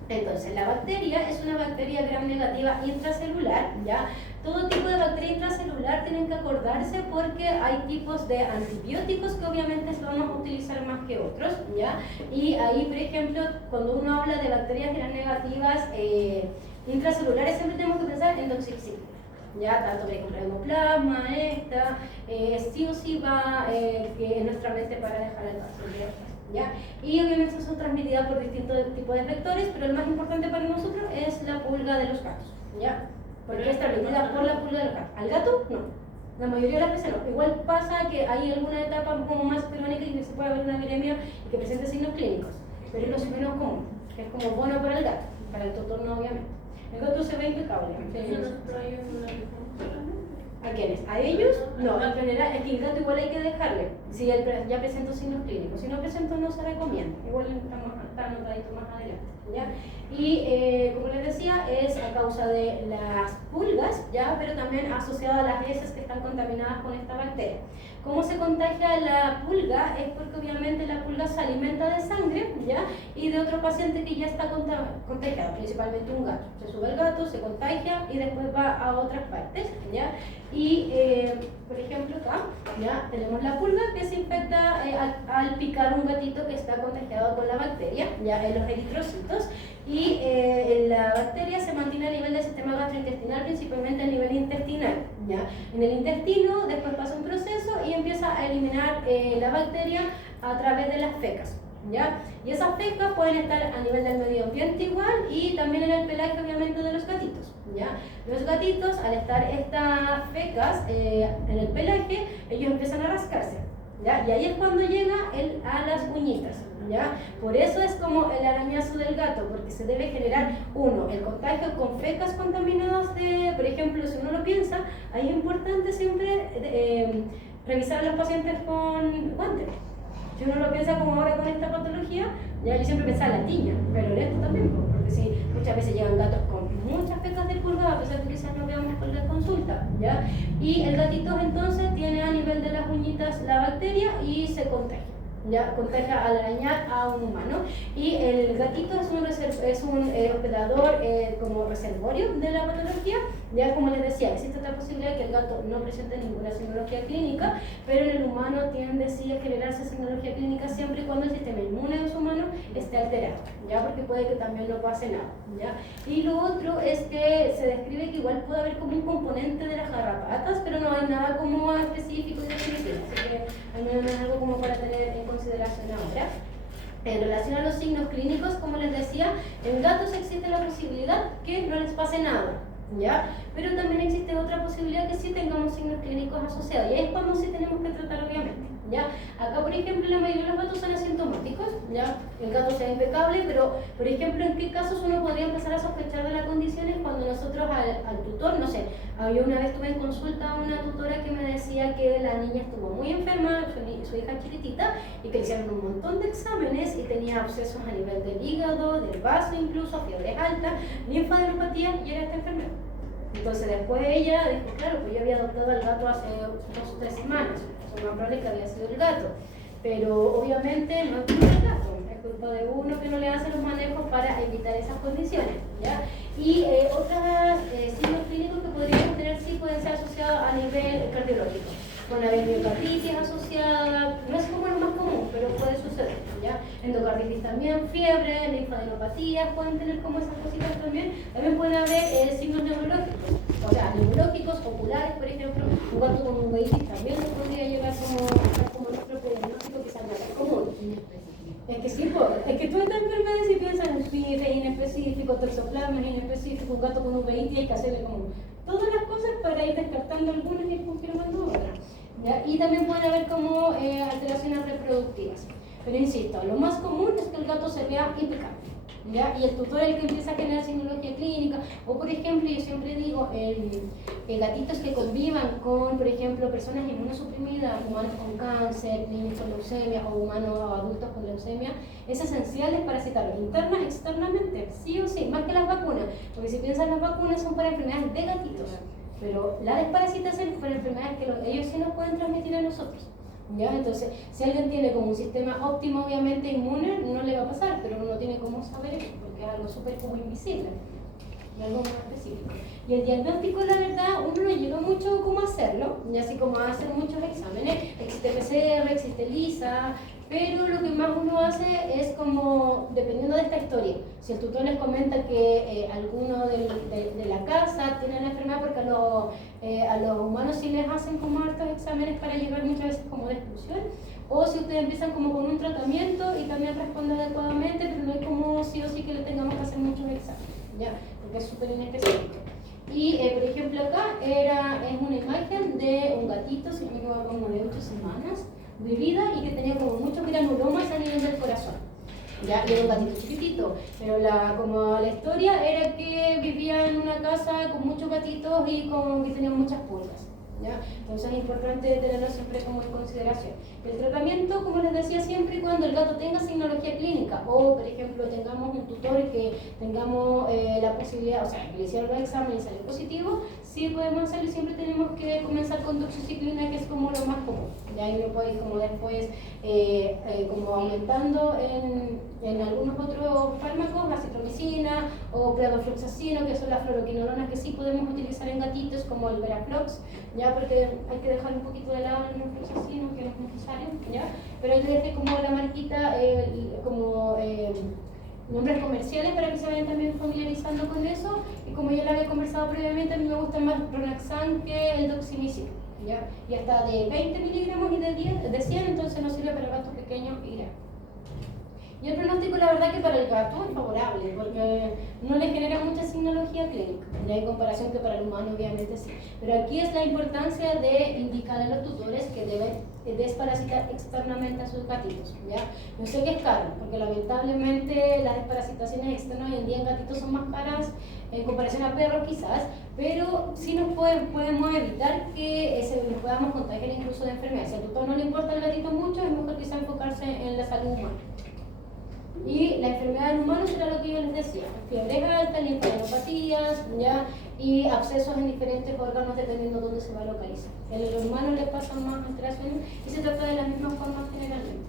Entonces, la bacteria es una bacteria gram negativa intracelular, ¿ya? Todo tipo de bacteria intracelular tienen que acordarse porque hay tipos de antibióticos que obviamente vamos a utilizar más que otros, ¿ya? Y ahí, por ejemplo, cuando uno habla de bacterias gram negativas intracelulares, siempre tenemos que pensar en toxicity, ¿ya? Tanto, por ejemplo, hemoplasma, sí o sí va que en nuestra mente para dejar al paciente. ¿Ya? Y obviamente son transmitidas por distintos tipos de vectores, pero el más importante para nosotros es la pulga de los gatos, ¿ya? Porque es transmitida por la pulga de los gatos. Al gato, no. La mayoría de las veces no. Igual pasa que hay alguna etapa como más crónica y que se puede haber una viremia y que presente signos clínicos, pero es lo menos común, que es como bueno para el gato, para el tutor no, obviamente. El gato se ve impecable. ¿A quiénes? ¿A ellos? No, en general, es que el gato igual hay que dejarle. Si él ya presentó signos clínicos, si no presentó no se recomienda. Igual está anotadito más adelante, ¿ya? Y como les decía, es a causa de las pulgas, ¿ya? Pero también asociado a las heces que están contaminadas con esta bacteria. ¿Cómo se contagia la pulga? Es porque obviamente la pulga se alimenta de sangre, ¿ya? Y de otro paciente que ya está contagiado, principalmente un gato. Se sube el gato, se contagia y después va a otras partes, ¿ya? Y, por ejemplo, acá, ¿ya? Tenemos la pulga que se infecta al picar un gatito que está contagiado con la bacteria, ¿ya? En los eritrocitos. Y la bacteria se mantiene a nivel del sistema gastrointestinal, principalmente a nivel intestinal, ¿ya? En el intestino después pasa un proceso y empieza a eliminar la bacteria a través de las fecas, ¿ya? Y esas fecas pueden estar a nivel del medio ambiente igual y también en el pelaje obviamente de los gatitos, ¿ya? Los gatitos, al estar estas fecas en el pelaje, ellos empiezan a rascarse, ¿ya? Y ahí es cuando llega a las uñitas, ¿ya? Por eso es como el arañazo del gato, porque se debe generar, uno, el contagio con fecas contaminadas por ejemplo, si uno lo piensa, ahí es importante siempre revisar a los pacientes con guantes. Si uno lo piensa como ahora con esta patología, ya yo siempre pensaba en la tiña, pero en esto también, porque si muchas veces llegan gatos con muchas fecas del pulgar, a pesar de que quizás no veamos por la consulta, ¿ya? Y el gatito entonces tiene a nivel de las uñitas la bacteria y se contagia. Ya contagia al arañar a un humano, y el gatito es un hospedador como reservorio de la patología. Ya como les decía, existe esta posibilidad de que el gato no presente ninguna signología clínica, pero en el humano tiende sí a generarse signología clínica siempre y cuando el sistema inmune de su humano esté alterado, ¿ya? Porque puede que también no pase nada, ¿ya? Y lo otro es que se describe que igual puede haber como un componente de las garrapatas, pero no hay nada como específico y definitivo, así que al menos no es algo como para tener en consideración ahora. En relación a los signos clínicos, como les decía, en gatos existe la posibilidad que no les pase nada, ¿ya? Pero también existe otra posibilidad que sí tengamos signos clínicos asociados, y ahí es cuando sí tenemos que tratar, obviamente, ¿ya? Acá, por ejemplo, la mayoría de los gatos son asintomáticos, ¿ya? El gato sea impecable, pero, por ejemplo, ¿en qué casos uno podría empezar a sospechar de las condiciones? Cuando nosotros al tutor, no sé, yo una vez tuve en consulta a una tutora que me decía que la niña estuvo muy enferma, su hija chiquitita, y que le hicieron un montón de exámenes y tenía abscesos a nivel del hígado, del vaso incluso, fiebres altas, linfadenopatía, y era esta enfermedad. Entonces después ella dijo, claro, pues yo había adoptado al gato hace 2 o 3 semanas, es más probable que había sido el gato, pero obviamente no es culpa del gato, es culpa de uno que no le hace los manejos para evitar esas condiciones, ¿ya? Y otros signos clínicos que podríamos tener sí pueden ser asociados a nivel cardiológico. Puede haber miocarditis asociada, no es como lo más común, pero puede suceder, ¿ya? Endocarditis también, fiebre, linfadenopatías, pueden tener como esas cositas también. También pueden haber signos neurológicos, o sea, neurológicos, oculares, por ejemplo. Un gato con uveitis también se podría llegar como nuestro diagnóstico, quizás no es común. Es que sí, es que tú estas enfermedades si piensas en fibres inespecíficos, toxoplasmas inespecíficos, un gato con uveitis, hay que hacerle como todas las cosas para ir descartando algunas y ir confirmando otras, ¿ya? Y también puede haber como alteraciones reproductivas. Pero insisto, lo más común es que el gato se vea impecable, ¿ya? Y el tutor es el que empieza a generar signología clínica. O por ejemplo, yo siempre digo, gatitos que convivan con, por ejemplo, personas inmunosuprimidas, humanos con cáncer, niños con leucemia o humanos o adultos con leucemia, es esencial parasitarlos interna, externamente, sí o sí, más que las vacunas. Porque si piensan, las vacunas son para enfermedades de gatitos, pero la desparasitación es para enfermedades que ellos sí nos pueden transmitir a nosotros, ¿ya? Entonces, si alguien tiene como un sistema óptimo, obviamente inmune, no le va a pasar, pero uno tiene cómo saber eso, porque es algo súper como invisible, y algo más específico. Y el diagnóstico, la verdad, uno no llega mucho cómo hacerlo, y así como a hacer muchos exámenes. Existe PCR, existe LISA, pero lo que más uno hace es como, dependiendo de esta historia, si el tutor les comenta que alguno de la casa tiene la enfermedad, porque a los humanos sí les hacen como hartos exámenes para llegar muchas veces como de exclusión, o si ustedes empiezan como con un tratamiento y también responde adecuadamente, pero no hay como sí o sí que le tengamos que hacer muchos exámenes, ¿ya? Porque es súper inespecífico. Y por ejemplo acá es una imagen de un gatito, si no me equivoco, como de 8 semanas de vida, y que tenía como muchos granulomas a nivel del corazón, ¿ya? Y era un gatito chiquitito, pero como la historia era que vivía en una casa con muchos gatitos y que tenían muchas pulgas, ¿ya? Entonces es importante tenerlo siempre como en consideración. El tratamiento, como les decía, siempre y cuando el gato tenga signología clínica, o por ejemplo tengamos un tutor que tengamos la posibilidad, o sea, que le hicieron el examen y salió positivo, sí podemos hacerlo, y siempre tenemos que comenzar con doxiciclina, que es como lo más común. Ya ahí lo podéis como después como aumentando en algunos otros fármacos, acitromicina o pledofloxacino, que son las fluoroquinolonas que sí podemos utilizar en gatitos, como el Veraflox, ya, porque hay que dejar un poquito de lado el fluoroxacino, que no es necesario, ya, pero ahí les dejé como la marquita, nombres comerciales para que se vayan también familiarizando con eso. Y como ya lo había conversado previamente, a mí me gusta más Ronaxan que el doximicina, ¿ya? Y hasta de 20 miligramos y de 100, entonces no sirve para gatos pequeños y grandes. Y el pronóstico, la verdad, que para el gato es favorable, porque no le genera mucha signología clínica, ya en comparación que para el humano, obviamente sí. Pero aquí es la importancia de indicar a los tutores que deben desparasitar externamente a sus gatitos, ¿ya? Yo sé que es caro, porque lamentablemente las desparasitaciones externas hoy en día en gatitos son más caras en comparación a perros quizás, pero sí nos podemos evitar que nos podamos contagiar incluso de enfermedades. Si al tutor no le importa el gatito mucho, es mejor quizás enfocarse en la salud humana. Y la enfermedad en humanos era lo que yo les decía: fiebres altas, linfadenopatías, ¿ya? Y abscesos en diferentes órganos dependiendo de dónde se va a localizar. En los humanos les pasan más alteraciones y se trata de las mismas formas generalmente.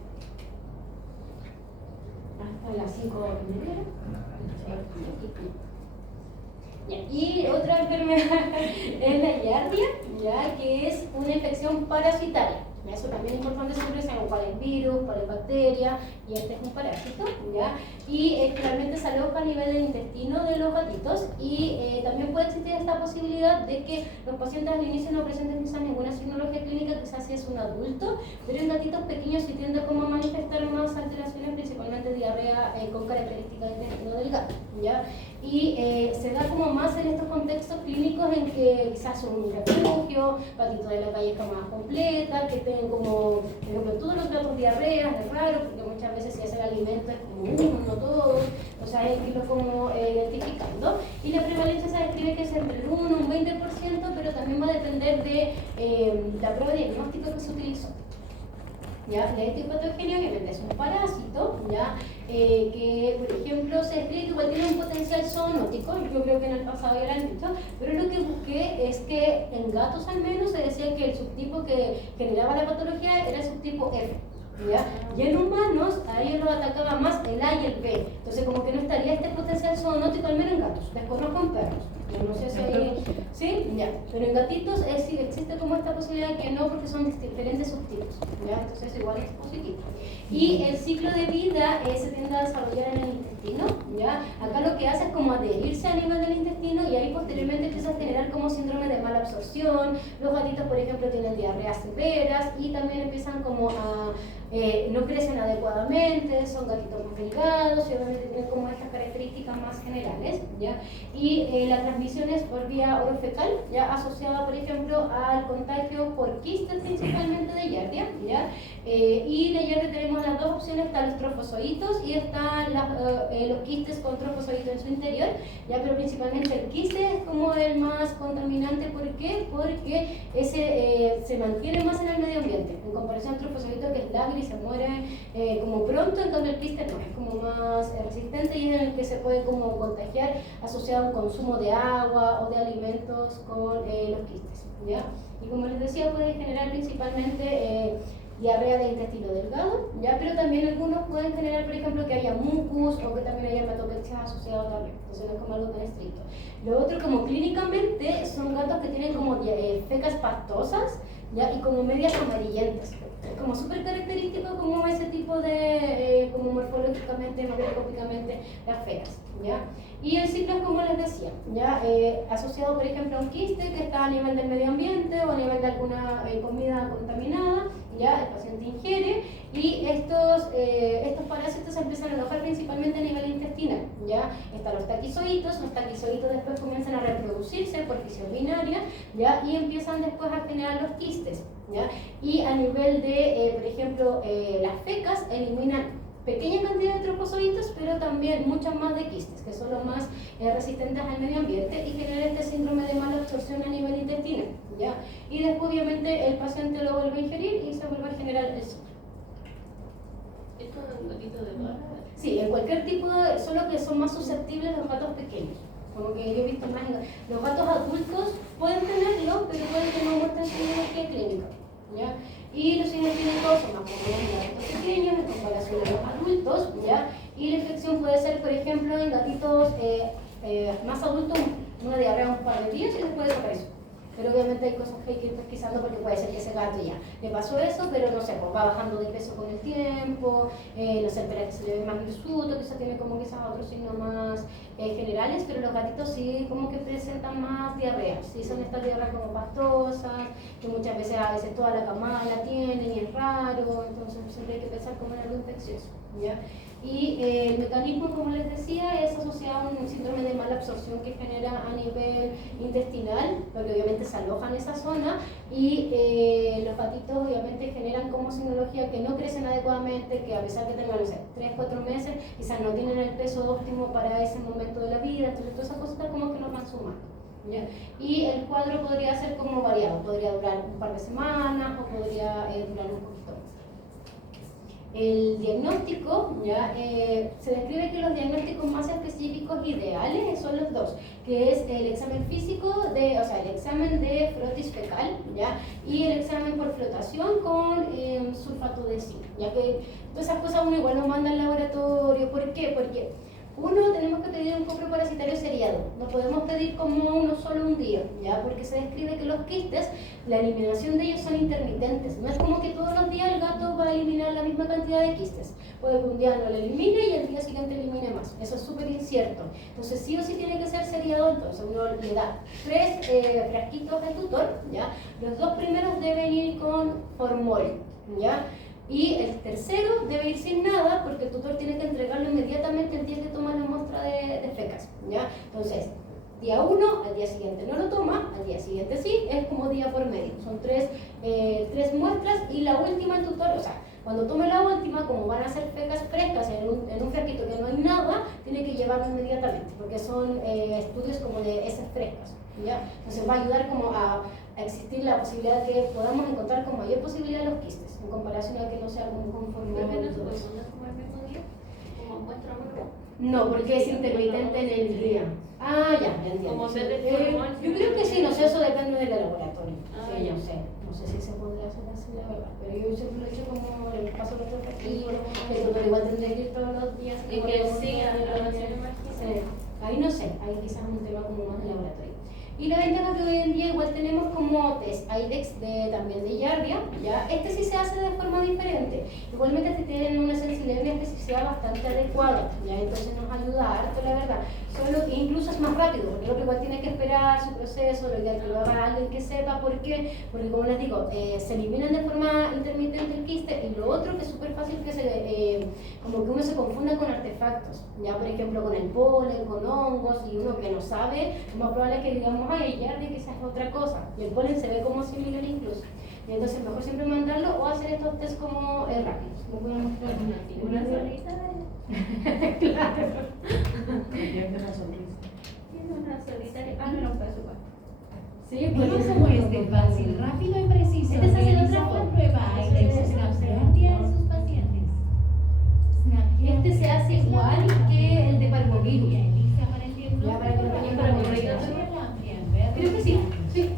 Hasta las 5:30. Y otra enfermedad es la giardia, ¿ya? Que es una infección parasitaria, Eso también es importante siempre saber cuál es virus, cuál es bacteria, y este es un parásito, ¿ya? Y generalmente se aloja a nivel del intestino de los gatitos, y también puede existir esta posibilidad de que los pacientes al inicio no presenten quizás ninguna signología clínica, quizás si es un adulto, pero en gatitos pequeños sí tiende como a manifestar más alteraciones, principalmente diarrea con características del intestino delgado, ¿ya? Y se da como más en estos contextos clínicos en que quizás son un refugio, gatitos de la calle camadas completas, que tengan como, por ejemplo, todos los gatos diarreas, es raro, porque muchas veces si es el alimento es como uno, no todos, o sea, hay que irlo como identificando. Y la prevalencia se describe que es entre el 1 y un 20%, pero también va a depender de la prueba de diagnóstico que se utilizó. ¿Ya? La etiopatogenia obviamente es un parásito, ¿ya? Que por ejemplo se describe que igual tiene un potencial zoonótico, yo creo que en el pasado ya lo han dicho, pero lo que busqué es que en gatos al menos se decía que el subtipo que generaba la patología era el subtipo F. ¿Ya? Y en humanos a ellos los atacaba más el A y el B, entonces como que no estaría este potencial zoonótico al menos en gatos, desconozco en perros. Yo no sé si hay... ¿Sí? Ya. Pero en gatitos sí existe como esta posibilidad que no, porque son diferentes subtipos. ¿Ya? Entonces igual es positivo. Y el ciclo de vida se tiende a desarrollar en el intestino. ¿Ya? Acá lo que hace es como adherirse a nivel del intestino y ahí posteriormente empieza a generar como síndrome de mala absorción. Los gatitos, por ejemplo, tienen diarreas severas y también empiezan como a... no crecen adecuadamente, son gatitos más delgados y obviamente tienen como estas características más generales, ¿ya? Y la transmisión es por vía orofecal, ¿ya? Asociada, por ejemplo, al contagio por quistes principalmente de Giardia, ¿ya? Y la Giardia tenemos las dos opciones, están los trofozoitos y están los quistes con trofozoitos en su interior, ¿ya? Pero principalmente el quiste es como el más contaminante, ¿por qué? Porque ese se mantiene más en el medio ambiente, en comparación al trofozoito que es lábil y se muere como pronto, en cambio el quiste no, es como más resistente y es en el que se puede como contagiar asociado a un consumo de agua o de alimentos con los quistes, ¿ya? Y como les decía, puede generar principalmente diarrea de intestino delgado, ¿ya? Pero también algunos pueden generar, por ejemplo, que haya mucus o que también haya hematopexias asociadas también, entonces no es como algo tan estricto. Lo otro, como clínicamente, son gatos que tienen como fecas pastosas, ¿ya? Y como medias amarillentas. Es como súper característico como ese tipo de, como morfológicamente, macroscópicamente, las fecas, ¿ya? Y el ciclo es como les decía, ¿ya? Asociado por ejemplo a un quiste que está a nivel del medio ambiente o a nivel de alguna comida contaminada, ¿ya? El paciente ingiere y estos parásitos se empiezan a alojar principalmente a nivel intestinal, ¿ya? Están los taquizoitos después comienzan a reproducirse por fisión binaria, ¿ya? Y empiezan después a generar los quistes, ¿ya? Y a nivel de, por ejemplo, las fecas eliminan pequeña cantidad de trofozoitos, pero también muchas más de quistes, que son los más resistentes al medio ambiente y generan este síndrome de mala absorción a nivel intestinal, ¿ya? Y después obviamente el paciente lo vuelve a ingerir y se vuelve a generar el ciclo. ¿Esto es un gatito de barra? Sí, en cualquier tipo de... solo que son más susceptibles los gatos pequeños. Como que yo he visto más... Los gatos adultos pueden tenerlo, pero pueden que no muestren signología clínica, ¿ya? Y los signos clínicos son más comunes en gatos pequeños en comparación a los adultos, ¿ya? Y la infección puede ser, por ejemplo, en gatitos más adultos, una diarrea un par de días y después desapareció. Pero obviamente hay cosas que hay que ir pesquisando porque puede ser que ese gato ya le pasó eso, pero no sé, pues va bajando de peso con el tiempo, no sé, espera que se le ve más hirsuto, quizás tiene como quizás otros signos más generales, pero los gatitos sí como que presentan más diarrea, sí son estas diarreas como pastosas, que muchas veces a veces toda la camada la tienen y es raro, entonces siempre hay que pensar como en algo infeccioso, ¿ya? Y el mecanismo, como les decía, es asociado a un síndrome de mala absorción que genera a nivel intestinal, porque obviamente se aloja en esa zona y los gatitos obviamente generan como signología que no crecen adecuadamente, que a pesar que tengan, no sé, 3-4 meses, quizás no tienen el peso óptimo para ese momento de la vida, entonces todas esas cosas como que nos van sumando, ¿ya? Y el cuadro podría ser como variado, podría durar un par de semanas o podría durar un poquito más. El diagnóstico, ¿ya? Se describe que los diagnósticos más específicos ideales son los dos, que es el examen físico, o sea, el examen de frotis fecal, ¿ya? Y el examen por flotación con sulfato de zinc, ya que todas esas cosas uno igual lo manda al laboratorio. ¿Por qué? Porque uno, tenemos que que pedir un coproparasitario seriado. No podemos pedir como uno solo un día, ¿ya? Porque se describe que los quistes, la eliminación de ellos son intermitentes. No es como que todos los días el gato va a eliminar la misma cantidad de quistes. Puede que un día no lo elimine y el día siguiente elimine más. Eso es súper incierto. Entonces sí o sí tiene que ser seriado. Entonces uno le da 3 frasquitos de tutor, ¿ya? Los 2 primeros deben ir con formol, ¿ya? Y el tercero debe ir sin nada porque el tutor tiene que entregarlo inmediatamente el día que toma la muestra de fecas, ¿ya? Entonces, día 1, al día siguiente no lo toma, al día siguiente sí, es como día por medio. Son 3 muestras y la última el tutor, o sea, cuando tome la última, como van a ser fecas frescas en un frasquito que no hay nada, tiene que llevarlo inmediatamente porque son estudios como de heces frescas, ¿ya? Entonces va a ayudar como a existir la posibilidad de que podamos encontrar con mayor posibilidad los quistes, en comparación a que no sea como conforme. ¿Pero que no se puede poner como el mismo día? ¿Como muestra uno? No, porque es intermitente en el día. Ah, ya entiendo. Como Sí. en vez de formol, Yo creo que sí, no sé, eso depende del laboratorio. Ah, Sí, ya. no sé. No sé si se podría hacer así, la verdad. Pero yo siempre lo he hecho como le paso los refresquillos, el tutor igual tendría que ir todos los días. Y que sí, a la mañana más que Sí. Ahí no sé, ahí quizás es un tema como más de laboratorio. Y la ventaja que hoy en día igual tenemos como test IDEX también de Yardia, ¿ya? Este sí se hace de forma diferente. Igualmente este tienen una sensibilidad y una especificidad bastante adecuada, ¿ya? Entonces nos ayuda harto, la verdad. Solo, incluso es más rápido, porque el otro igual tiene que esperar su proceso, lo ideal que lo haga alguien que sepa por qué, porque como les digo, se eliminan de forma intermitente el quiste, y lo otro que es súper fácil que como que uno se confunda con artefactos, ya por ejemplo con el polen, con hongos, y uno que no sabe, lo más probable es que digamos, ay, ya de quizás es otra cosa, y el polen se ve como similar incluso, y entonces mejor siempre mandarlo o hacer estos test como rápidos. Les voy a mostrar una solita de... Claro. Pierde la sonrisa. Tiene una solitaria. Ah, no, fue su parte. Sí, Bueno, como este fácil, rápido y preciso. Este se hace de Realiza otra una forma. prueba Eso IDEX es Snapterapia en sus pacientes. Este se hace igual que el de parvovirus. Elisa para el Ya, para que lo tengan para para Creo que sí, sí.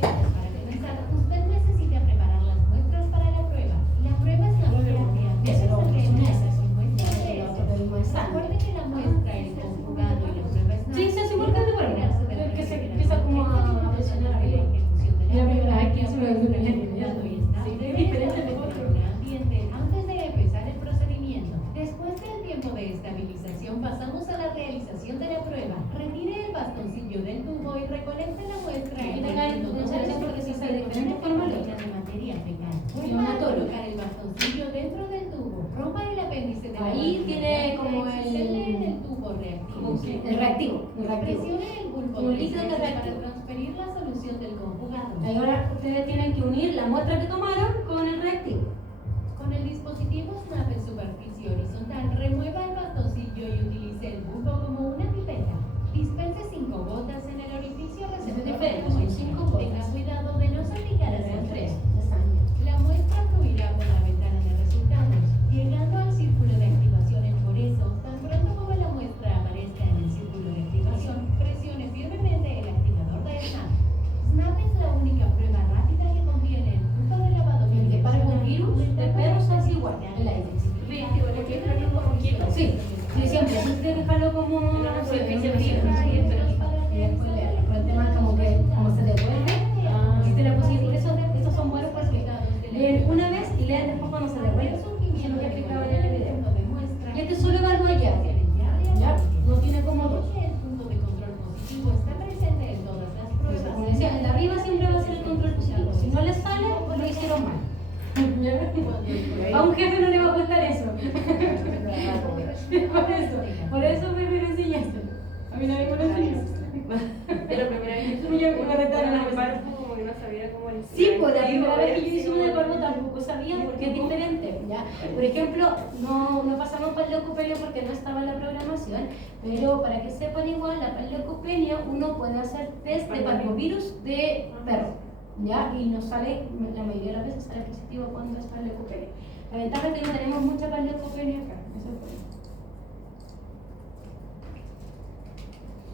Para comenzar, usted necesita preparar las muestras para la prueba. La prueba es la terapia. Eso lo Debe son ser esas. muestra El de otro pedimos es sangre. Recuerde que la muestra, el conjugado y la prueba es Sí, se hace igual que el de parvovirus. El que se empieza como a presionar arriba. Es la primera vez que se me ve una es diferente antes de empezar el procedimiento. Después del tiempo de estabilización, pasamos a la realización de la prueba. Retire el bastoncillo del tubo y recolecte la muestra Aquí en tenga el punto sensor donde porque se hace se de diferente forma. de materia fecal. Y Vuelva una a toro. colocar el bastoncillo dentro del tubo. Rompa el apéndice de la Ahí vagina. tiene como Excele en el tubo reactivo. el reactivo. Presione el bulbo Como tres líquido que veces para reactivo. transferir la solución del conjugado. Ahora ustedes tienen que unir la muestra que tomaron con el reactivo. Con el dispositivo SNAP en superficie horizontal, remueva el bastoncillo y utilice el bulbo como una pipeta. Dispense 5 gotas en el orificio receptor. Perfecto, son 5 gotas. Tenga cuidado de no salpicar hacia Eran 3 atrás. de sangre. La muestra fluirá por la ventana de resultados, llegando al círculo de activación. Por eso, tan pronto como la muestra aparezca en el círculo de activación, presione firmemente el activador de SNAP. SNAP es la única prueba rápida que contiene el flujo de lavado El de parvovirus de perros es igual, el IDEX. Sí, sí, siempre. Siempre dejarlo como una superficie fija y después y después leerlo. Pero el tema es como que como se devuelve, existe la posibilidad. Por eso estos son buenos porque leen una vez y leen después cuando se devuelve. Y es lo que explicaba en el video. Y este solo evalúa ya. Ya, no tiene como dos. El punto de control positivo está presente en todas las Pues, como pruebas. decía, el de arriba siempre va a ser el control positivo. Si no les sale, pues lo hicieron mal. A un jefe no le va a gustar eso. Por eso me enseñaste. A mí no me conocías. Pero primera vez que Me retaron a parvo, como que no sabía cómo le Sí, pues la primera vez que yo hice uno de parvo tampoco sabía porque es diferente, ¿ya? Por ejemplo, no pasamos para el leucopenia porque no estaba en la programación, pero para que sepan igual, la leucopenia uno puede hacer test de parvovirus de perro, ¿ya? Y nos sale, la mayoría de las veces sale positivo cuando es para leucopenia. La ventaja es que no tenemos mucha leucopenia acá, eso es bueno.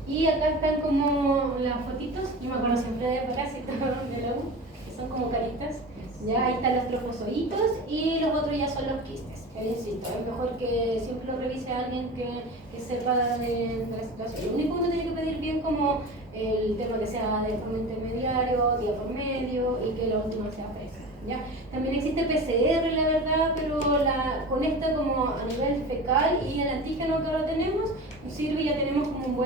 Y acá están como las fotitos, yo me acuerdo siempre de Parásitos de la U, que son como caritas, Ya ahí están los trofozoitos y los otros ya son los quistes. Pero insisto, es mejor que siempre lo revise alguien que sepa de la situación. Lo único que uno tiene que pedir bien como el tema que sea de forma intermediario, día por medio y que la última sea fresca. ¿Ya? También existe PCR, la verdad, pero con esta como a nivel fecal y el antígeno que ahora tenemos, sirve y ya tenemos como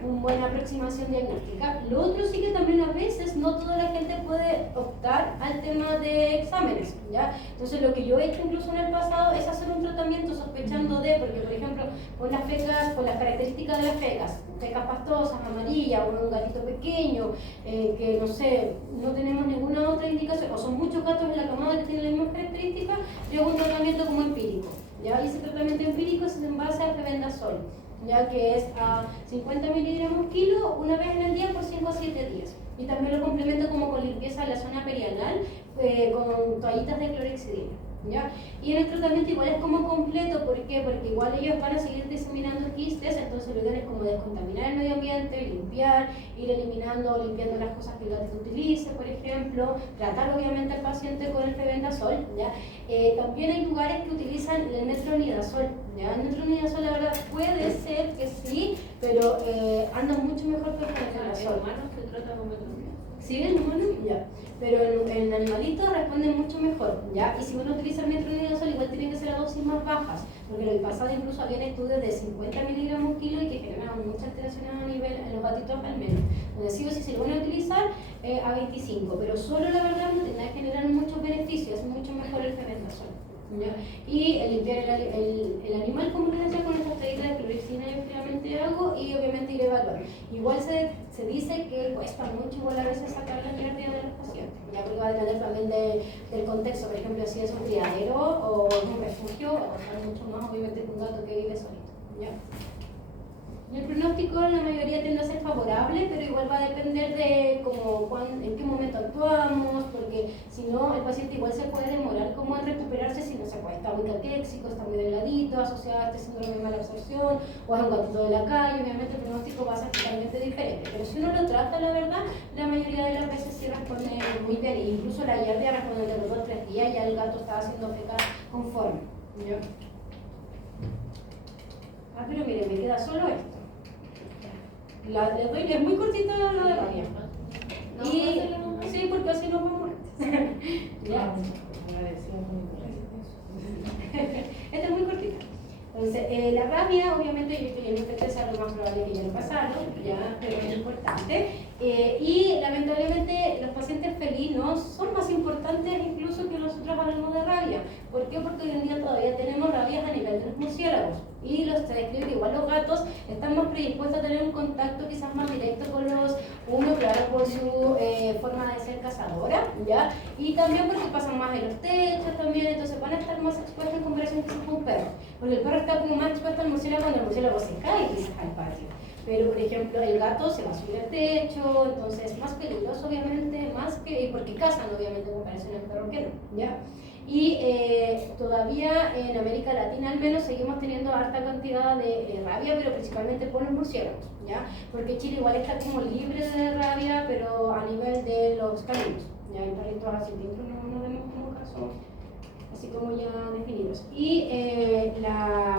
una buena aproximación diagnóstica. Lo otro sí que también a veces no toda la gente puede optar al tema de exámenes, ¿ya? Entonces lo que yo he hecho incluso en el pasado es hacer un tratamiento sospechando porque por ejemplo, con las fecas, con las características de las fecas pastosas, amarillas, o un gatito pequeño, que no sé, no tenemos ninguna otra indicación, o son muchos gatos en la camada que tienen las mismas características, yo hago un tratamiento como empírico, ¿ya? Y ese tratamiento empírico es en base a febendazol, ya que es a 50 miligramos kilo una vez en el día por 5 a 7 días. Y también lo complemento como con limpieza de la zona perianal con toallitas de clorhexidina, ¿ya? Y en el tratamiento igual es como completo, ¿por qué? Porque igual ellos van a seguir diseminando quistes, entonces lo ideal es como descontaminar el medio ambiente, limpiar, ir limpiando las cosas que el gatito utilice, por ejemplo, tratar obviamente al paciente con el febendazol, ¿ya? También hay lugares que utilizan el metronidazol, ¿ya? El metronidazol la verdad puede ser que sí, pero anda mucho mejor que el febendazol. En humanos se trata con metronidazol. ¿Sí, en humanos? Ya. Pero en animalitos responden mucho mejor, ¿ya? Y si uno utiliza el metronidazol, igual tienen que ser a dosis más bajas, porque en el pasado incluso habían estudios de 50 miligramos kilo y que generaban muchas alteraciones a nivel, en los gatitos al menos. Entonces sí o sí se lo van a utilizar a 25, pero solo la verdad no tendrá que generar muchos beneficios, es mucho mejor el febendazol, ¿ya? Y el limpiar el animal, como les decía, con estas toallitas de clorhexidina yo generalmente hago, y obviamente ir evaluando. Igual se dice que cuesta mucho igual a veces sacar la pérdida de los pacientes, ya, porque va a depender también del contexto. Por ejemplo, si es un criadero o un refugio, va a costar mucho más obviamente que un gato que vive solito, ¿ya? El pronóstico en la mayoría tiende a ser favorable, pero igual va a depender de en qué momento actuamos, porque si no, el paciente igual se puede demorar como en recuperarse si no se puede. Está muy caquéxico, está muy delgadito, asociado a este síndrome de mala absorción, o es un gatito de la calle, obviamente el pronóstico va a ser totalmente diferente. Pero si uno lo trata, la verdad, la mayoría de las veces sí responde muy bien, e incluso la yardia responde de los 2 o 3 días, ya el gato está haciendo feca conforme, ¿ya? Pero miren, me queda solo esto. Les doy, es muy cortita la de rabia. No, Y sí, porque así nos vamos. ¿Ya? Esta es muy cortita. Entonces, la rabia, obviamente, yo estoy en ustedes es lo más probable que ya lo pasaron, ya, pero es importante. Y lamentablemente, los pacientes felinos son más importantes incluso que nosotros hablamos de rabia. ¿Por qué? Porque hoy en día todavía tenemos rabias a nivel de los murciélagos. Y se describe que igual los gatos están más predispuestos a tener un contacto quizás más directo con los humanos, claro, por su forma de ser cazadora, ¿ya? Y también porque pasan más en los techos también, entonces van a estar más expuestos en comparación quizás con un perro. Porque el perro está como más expuesto al murciélago cuando el murciélago se cae quizás al patio. Pero, por ejemplo, el gato se va a subir al techo, entonces es más peligroso, obviamente, porque cazan, obviamente, en comparación al perro que no, ¿ya? Y todavía en América Latina al menos seguimos teniendo harta cantidad de rabia, pero principalmente por los murciélagos, ¿ya? Porque Chile igual está como libre de rabia, pero a nivel de los caninos, ¿ya? En perritos así dentro no vemos como casos así como ya definidos. Y la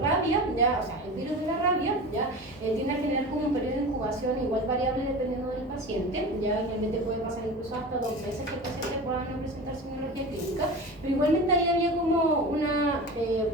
rabia, ¿ya? O sea, el virus de la rabia, ¿ya? Tiende a generar como un periodo de incubación igual variable dependiendo del paciente, ¿ya? Realmente puede pasar incluso hasta 2 meses que el paciente pueda no presentar signología clínica, pero igualmente ahí había como una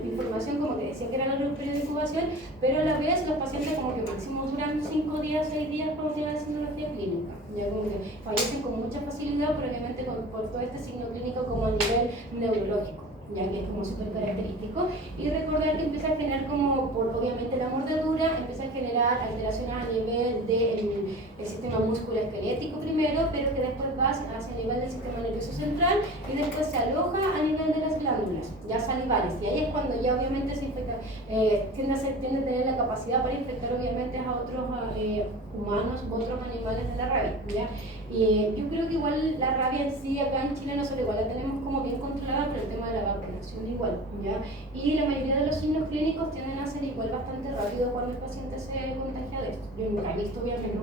información como que decía que era largo el periodo de incubación, pero a la vez los pacientes como que máximo duran 5 días, 6 días cuando llegan a signología clínica, ya como que fallecen con mucha facilidad, pero obviamente por todo este signo clínico como a nivel neurológico, ya que es como súper característico. Y recordar que empieza a generar como, por obviamente la mordedura, empieza a generar alteraciones a nivel del sistema musculoesquelético primero, pero que después va hacia el nivel del sistema nervioso central y después se aloja a nivel de las glándulas, ya salivales. Y ahí es cuando ya obviamente se infecta, tiende a tener la capacidad para infectar obviamente a otros humanos u otros animales de la rabia, ¿ya? Y yo creo que igual la rabia en sí acá en Chile nosotros igual la tenemos como bien controlada por el tema de la vacunación igual, ¿ya? Y la mayoría de los signos clínicos tienden a ser igual bastante rápido cuando el paciente se contagia de esto. Yo nunca he visto, obviamente,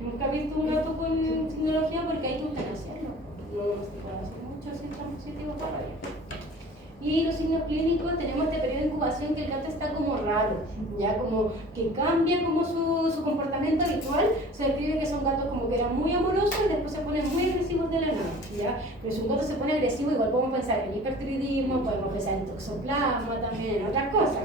nunca he visto un gato con signología porque hay que hacerlo. no masticado hace mucho, así están positivos todavía. Y los signos clínicos, tenemos este periodo de incubación que el gato está como raro, ya como que cambia como su comportamiento habitual. Se describe que son gatos como que eran muy amorosos y después se ponen muy agresivos de la nada, ya. Pero si un gato se pone agresivo, igual podemos pensar en hipertiroidismo, podemos pensar en toxoplasma también, en otras cosas.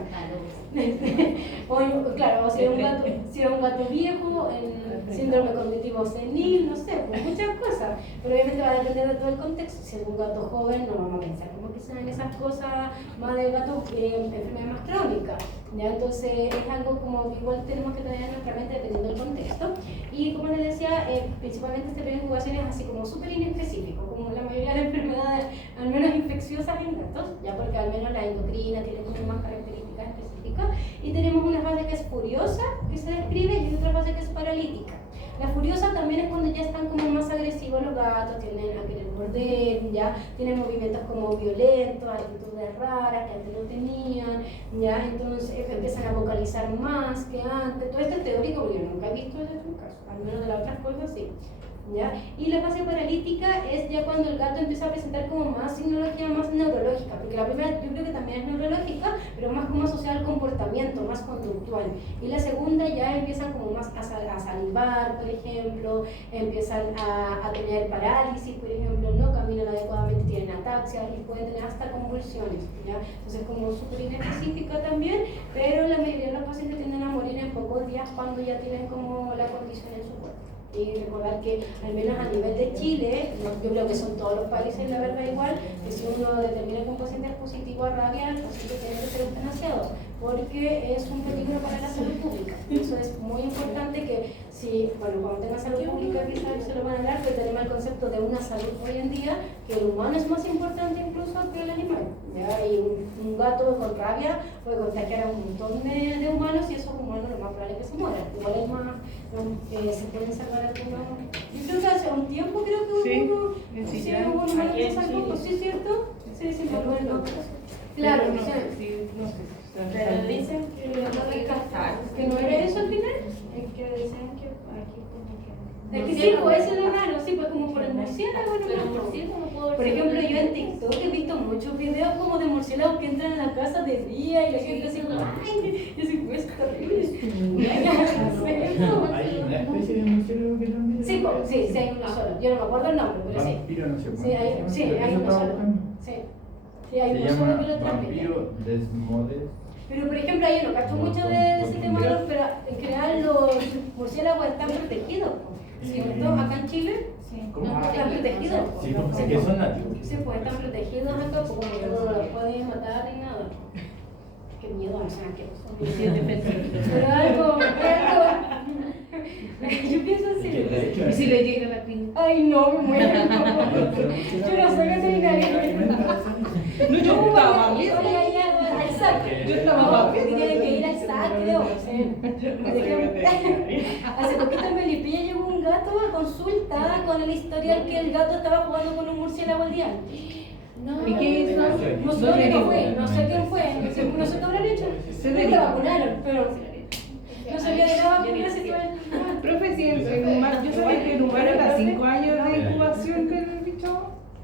O claro, si es un gato viejo, en síndrome cognitivo senil, no sé, pues muchas cosas. Pero obviamente va a depender de todo el contexto. Si es un gato joven, no vamos a pensar como que sean esas cosas más de gatos enfermedad más crónica, ¿ya? Entonces es algo como que igual tenemos que tener en nuestra mente dependiendo del contexto. Y como les decía, principalmente este periodo de incubación es así como súper inespecífico, como la mayoría de las enfermedades, al menos infecciosas en gatos, ya, porque al menos la endocrina tiene como más características específicas. Y tenemos una fase que es furiosa, que se describe, y otra fase que es paralítica. La furiosa también es cuando ya están como más agresivos los gatos, tienden a querer morder, ya tienen movimientos como violentos, actitudes raras que antes no tenían, ya entonces empiezan a vocalizar más que antes. Todo esto es teórico porque yo nunca he visto eso en un caso, al menos de las otras cosas sí. ¿Ya? Y la fase paralítica es ya cuando el gato empieza a presentar como más signología más neurológica, porque la primera yo creo que también es neurológica, pero más como asociada al comportamiento, más conductual. Y la segunda ya empiezan como más a salivar, por ejemplo, empiezan a tener parálisis, por ejemplo, no caminan adecuadamente, tienen ataxia y pueden tener hasta convulsiones, ¿ya? Entonces como súper inespecífica también, pero la mayoría de los pacientes tienden a morir en pocos días cuando ya tienen como la condición en su cuerpo. Y recordar que al menos a nivel de Chile, yo creo que son todos los países la verdad igual, que si uno determina que un paciente es positivo a rabia, el paciente tiene que ser eutanasiado, porque es un peligro para la salud pública. Eso es muy importante que si, bueno, cuando tenga salud pública quizás se lo van a hablar, pero tenemos el concepto de una salud hoy en día, que el humano es más importante incluso que el animal, ¿ya? Y un gato con rabia puede contagiar a un montón de humanos y esos humanos lo más probable es que se mueran. Igual es más, se pueden salvar algunos. Yo creo que hace un tiempo creo que hubo un humano que se salvó, ¿sí es cierto? Sí, sí, me acuerdo. Claro, no sé si pero dicen que no descartar, que no era eso al final. Es que dicen que aquí como que. Es que sí, pues eso es lo raro, sí, pues como por el murciélago, no. Pero murciélago no puedo ver. Por ejemplo, yo en TikTok he visto muchos videos como de murciélagos que entran a la casa de día y la gente así como, ay, y así pues es terrible. ¿Hay una especie de murciélago que también? Sí, sí, hay uno solo. Yo no me acuerdo el nombre, pero sí. Vampiro, no sé cuánto. Sí, hay uno solo. Sí. Sí, hay uno solo que lo transmite. Vampiro Desmodes. Pero por ejemplo, yo no cacho mucho de ese tema, pero en general los murciélagos están protegidos, ¿cierto? Acá en Chile están protegidos. Sí, porque que son nativos. Sí, pues están protegidos acá, pues como que no los pueden matar ni nada. Qué miedo, no sé qué. Pero algo. Yo pienso así. ¿Y si le llega la piña? Ay, no, me muero. Yo no sé qué significa. No, yo estaba bien. Yo estaba bien. Tiene que ir al SAT, creo. Hace poquito en Melipilla llegó un gato a consulta con el historial que el gato estaba jugando con un murciélago al día. No. ¿Y qué hizo? No sé quién fue, no sé quién fue, no sé qué habrán hecho. Se Me vacunaron, pero no sabía de la vacuna si fue. Profe, si en humano, yo sabía que en humano era 5 años de incubación del bicho.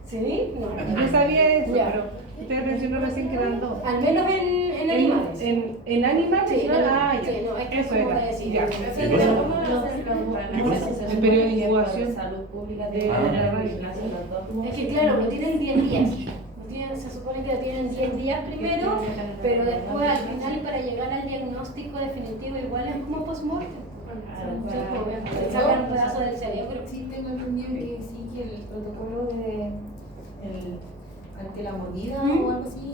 ¿Sí? No. Yo sabía eso, Ya. pero usted mencionó recién que eran 2. Al menos en animales. En animales, Sí, no, ya. ya. Sí, no, es que Eso como era. decir, Ya. sí, ¿Qué cosa? El periodo de incubación. Salud pública de la vigilancia. Es que claro, lo tienen 10 días. Se supone que lo tienen 10 días primero, pero después al final y para llegar al diagnóstico definitivo igual es como post-mortem. Sacan un pedazo del cerebro. Sí, tengo entendido que sí, que el protocolo de ante la mordida o algo así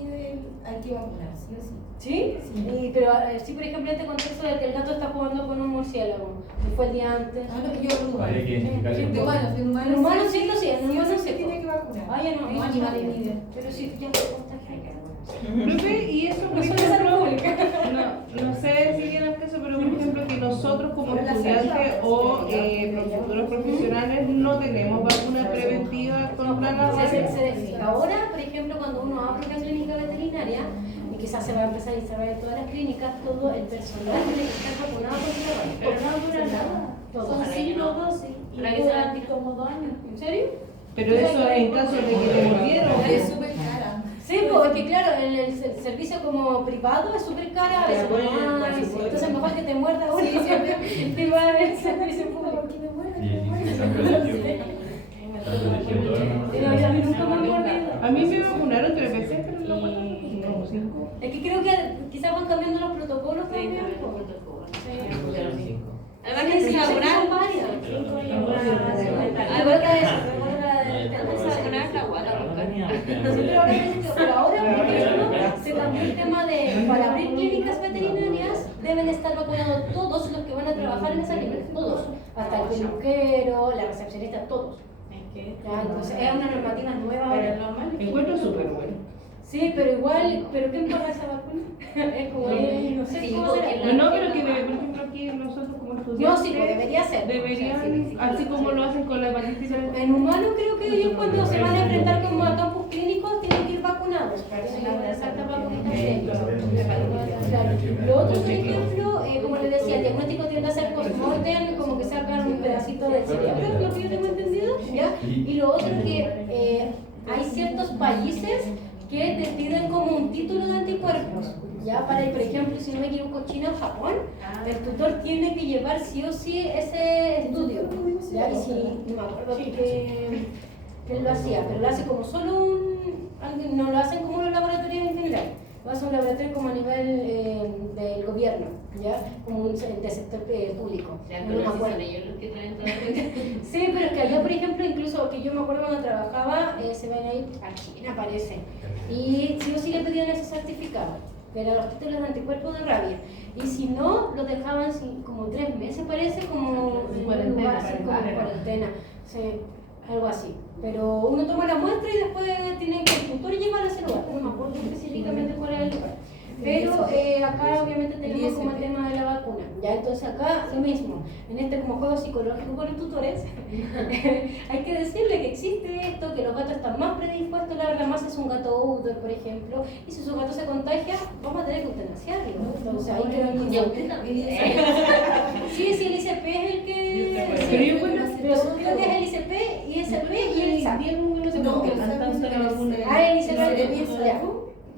hay que vacunar, sí o sí. ¿Sí? Sí. Pero sí, por ejemplo, este contexto de que el gato está jugando con un murciélago, que fue el día antes. Ah, no, yo Habría que identificar el en humano, en humano. En humano sí lo sé, en humano se sí. tiene que vacunar. Ay, no, En animales ni idea. pero sí, ya me contagié. Profe, y eso, por No soy de salud ejemplo, pública. no sé si vieron eso, pero por ejemplo, que nosotros como estudiantes o futuros profesionales no tenemos vacuna preventiva contra la rabia. Ahora, por ejemplo, cuando uno abre una clínica veterinaria, y quizás se va a empezar a instalar en todas las clínicas, todo el personal tiene que estar vacunado contra la rabia. Pero no dura nada. Todo. Son 5 dosis y Para que sea duran como 2 años. ¿En serio? Pero eso es en caso de que te mordieron. Es súper cara. Sí, pues es que claro, el servicio como privado es súper cara, a veces no hay, entonces mejor que te muerda uno. Sí, siempre. Y va el servicio público. ¿Por qué me muerde? Y se han protegido. Se han protegido todas las Pero a mí nunca me han mordido. A mí me vacunaron 3 veces, pero no como 5. Es que creo que quizás van cambiando los protocolos Sí, también. también pues. por protocolo. Sí. Además que se Sí, vacunaron. son varias. Recuerda la guata, Siempre ahora pero ahora, por ejemplo, se cambió el tema de, para abrir clínicas veterinarias, deben estar vacunados todos los que van a trabajar en esa clínica, todos, hasta el peluquero, la recepcionista, todos. Ya, entonces es una normativa nueva ahora. Encuentro súper bueno. Sí, pero igual, ¿pero quién paga esa vacuna? Es como, no sé cómo será. No, pero que por ejemplo aquí nosotros como No, estudiantes sí, pues debería ser. deberían, así como lo hacen con la hepatitis B. En humanos creo que ellos cuando se van a enfrentar como a campos clínicos tienen que ir vacunados. Exacta vacuna. Lo otro, por ejemplo, como les decía, el diagnóstico tiende a ser post-mortem, como que sacan un pedacito del cerebro, lo que yo tengo entendido, ¿ya? Y lo otro que hay ciertos países que te piden como un título de anticuerpos. Ya para, por ejemplo, si no me equivoco, China o Japón, el tutor tiene que llevar sí o sí ese estudio. ¿Ya? Y si, no me acuerdo que lo hacía, pero lo hace como solo alguien, no lo hacen como los laboratorios en general, lo hace un laboratorio como a nivel del gobierno, ¿ya? Como un de sector público. No me acuerdo. Sí, pero es que allá, por ejemplo, incluso que yo me acuerdo cuando trabajaba, se ven ahí a China, parece, y sí o sí le pedían ese certificado de los títulos de anticuerpos de rabia. Y si no, lo dejaban como 3 meses, parece, como en un lugar así, como en cuarentena. Sí, algo así. Pero uno toma la muestra y después tiene que el tutor llevar a ese lugar. No me acuerdo específicamente cuál era el lugar. Pero acá obviamente tenemos como el tema de la vacuna. Ya, entonces acá lo mismo, en este como juego psicológico con los tutores, hay que decirle que existe esto, que los gatos están más predispuestos, la verdad, más es un gato outdoor, por ejemplo, y si su gato se contagia, vamos a tener que eutanasiarlo. Entonces ahí queda Sí, el ICP es el que... Pero yo encuentro creo que es el ICP, ISP y el SAP. no sé por qué tanto la vacuna. El ICP ya.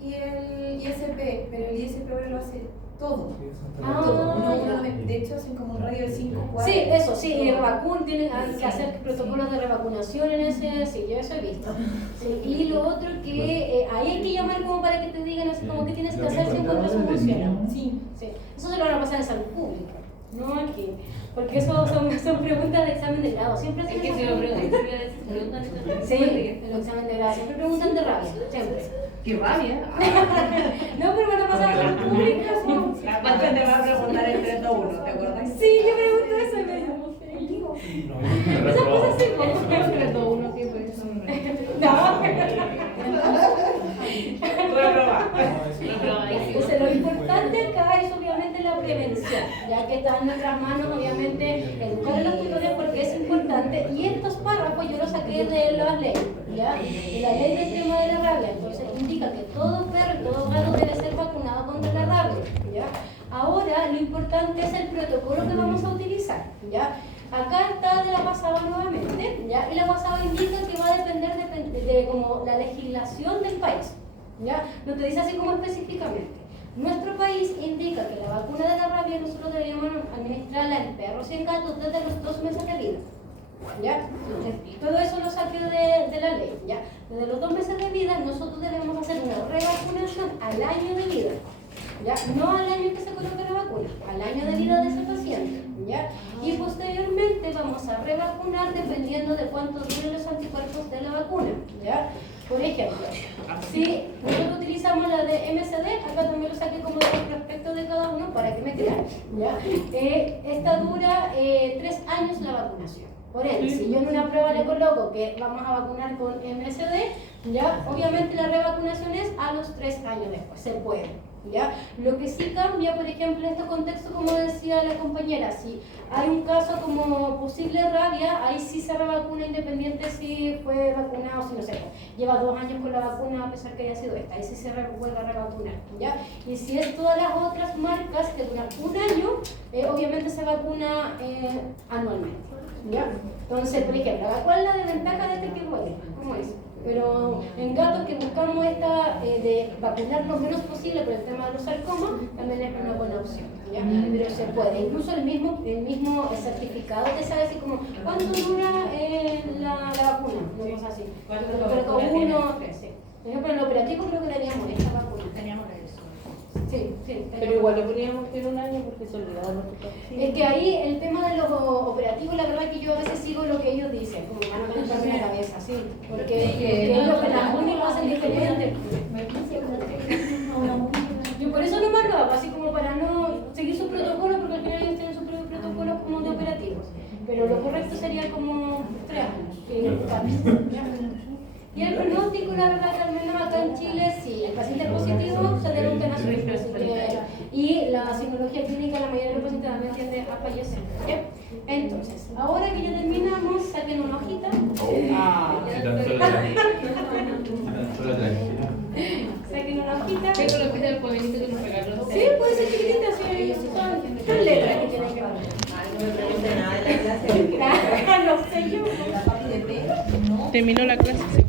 Y el ISP, pero el ISP ahora lo hace todo. Ah. Todo. De hecho, hacen como un radio de 5 cuadros. Sí, eso, sí, y tienen que hacer protocolos de revacunación en ese, sí, yo eso he visto. Sí, y lo otro que ahí hay que llamar como para que te digan así como que tienes que hacer si encuentras un funcionario. Sí, eso se lo van a pasar en salud pública, no aquí, porque eso son preguntas de examen de grado, siempre hacen Es que esa si lo pregunta. preguntan, Sí, el examen de grado, siempre preguntan de rabia, siempre. ¡Qué rabia! No, pero van a pasar a salud pública, ¿no? Aparte te va a preguntar el 3-1, ¿te acuerdas? Sí, yo pregunto eso y me digo, esas cosas se El 3-1 que fue eso. No. Reprobar. Entonces, lo importante acá es obviamente la prevención, ya que está en nuestras manos, obviamente, educar a los tutores porque es importante. Y estos párrafos yo los saqué de las leyes, ¿ya? De la ley del tema de la rabia. Entonces, indica que todo perro y todo gato debe ser vacunado contra la rabia, ¿ya? Ahora, lo importante es el protocolo que vamos a utilizar, ¿ya? Acá está de la pasada nuevamente, ¿ya? Y la pasada indica que va a depender de como la legislación del país, ¿ya? No te dice así como específicamente. Nuestro país indica que la vacuna de la rabia nosotros deberíamos administrarla en perros y en gatos desde los 2 meses de vida, ¿ya? Todo eso lo saqué de la ley, ¿ya? Desde los 2 meses de vida nosotros debemos hacer una revacunación al año de vida, ¿ya? No al año que se coloca la vacuna, al año de vida de ese paciente, ¿ya? Y posteriormente vamos a revacunar dependiendo de cuánto duren los anticuerpos de la vacuna, ¿ya? Por ejemplo, si nosotros utilizamos la de MSD, acá también lo saqué como de los prospectos de cada uno para que me crean, ¿ya? Esta dura 3 años la vacunación. Por ende, si yo en una prueba le coloco que vamos a vacunar con MSD, ya, obviamente la revacunación es a los 3 años después, se puede, ¿ya? Lo que sí cambia, por ejemplo, en este contexto, como decía la compañera, si hay un caso como posible rabia, ahí sí se revacuna independiente si fue vacunado, si no sé, lleva 2 años con la vacuna a pesar que haya sido esta, ahí sí se vuelve a revacunar, ¿ya? Y si es todas las otras marcas que duran 1 año, obviamente se vacuna anualmente. ¿Ya? Entonces, por ejemplo, ¿cuál es la desventaja de este tipo de? ¿Cómo es? Pero en gatos que buscamos esta de vacunar lo menos posible por el tema de los sarcomas, también es una buena opción, ¿ya? Pero se puede, incluso el mismo certificado te sabe así como ¿cuánto dura la vacuna? Una cosa así. Pero con uno, sí. Por ejemplo, en el operativo creo que teníamos esta vacuna. Teníamos eso. Sí, sí. Pero igual le podríamos tener un año porque se olvidaron. Es que ahí el tema de los operativos, la verdad es que yo a veces sigo lo que ellos dicen, como me van a calentarme la cabeza, sí, porque ellos en las únicas hacen diferente. Yo por eso no me lo hago, así como para no seguir su protocolo, porque al final ellos tienen sus propios protocolos como de operativos. Pero lo correcto sería como 3 años. Y el pronóstico, la verdad, que al menos acá en Chile, sí, el paciente es positivo, se debe un tema y la psicología clínica, la mayoría de los pacientes también tiende a fallecer. ¿Ya? Entonces, ahora que ya terminamos, saquen una hojita. Saquen una hojita. Pero lo que es el cuadernito que nos regaló. Sí, puede ser chiquitita, sí, son letras que tienen que ver. No me pregunte nada de la clase. No sé yo. Terminó la clase.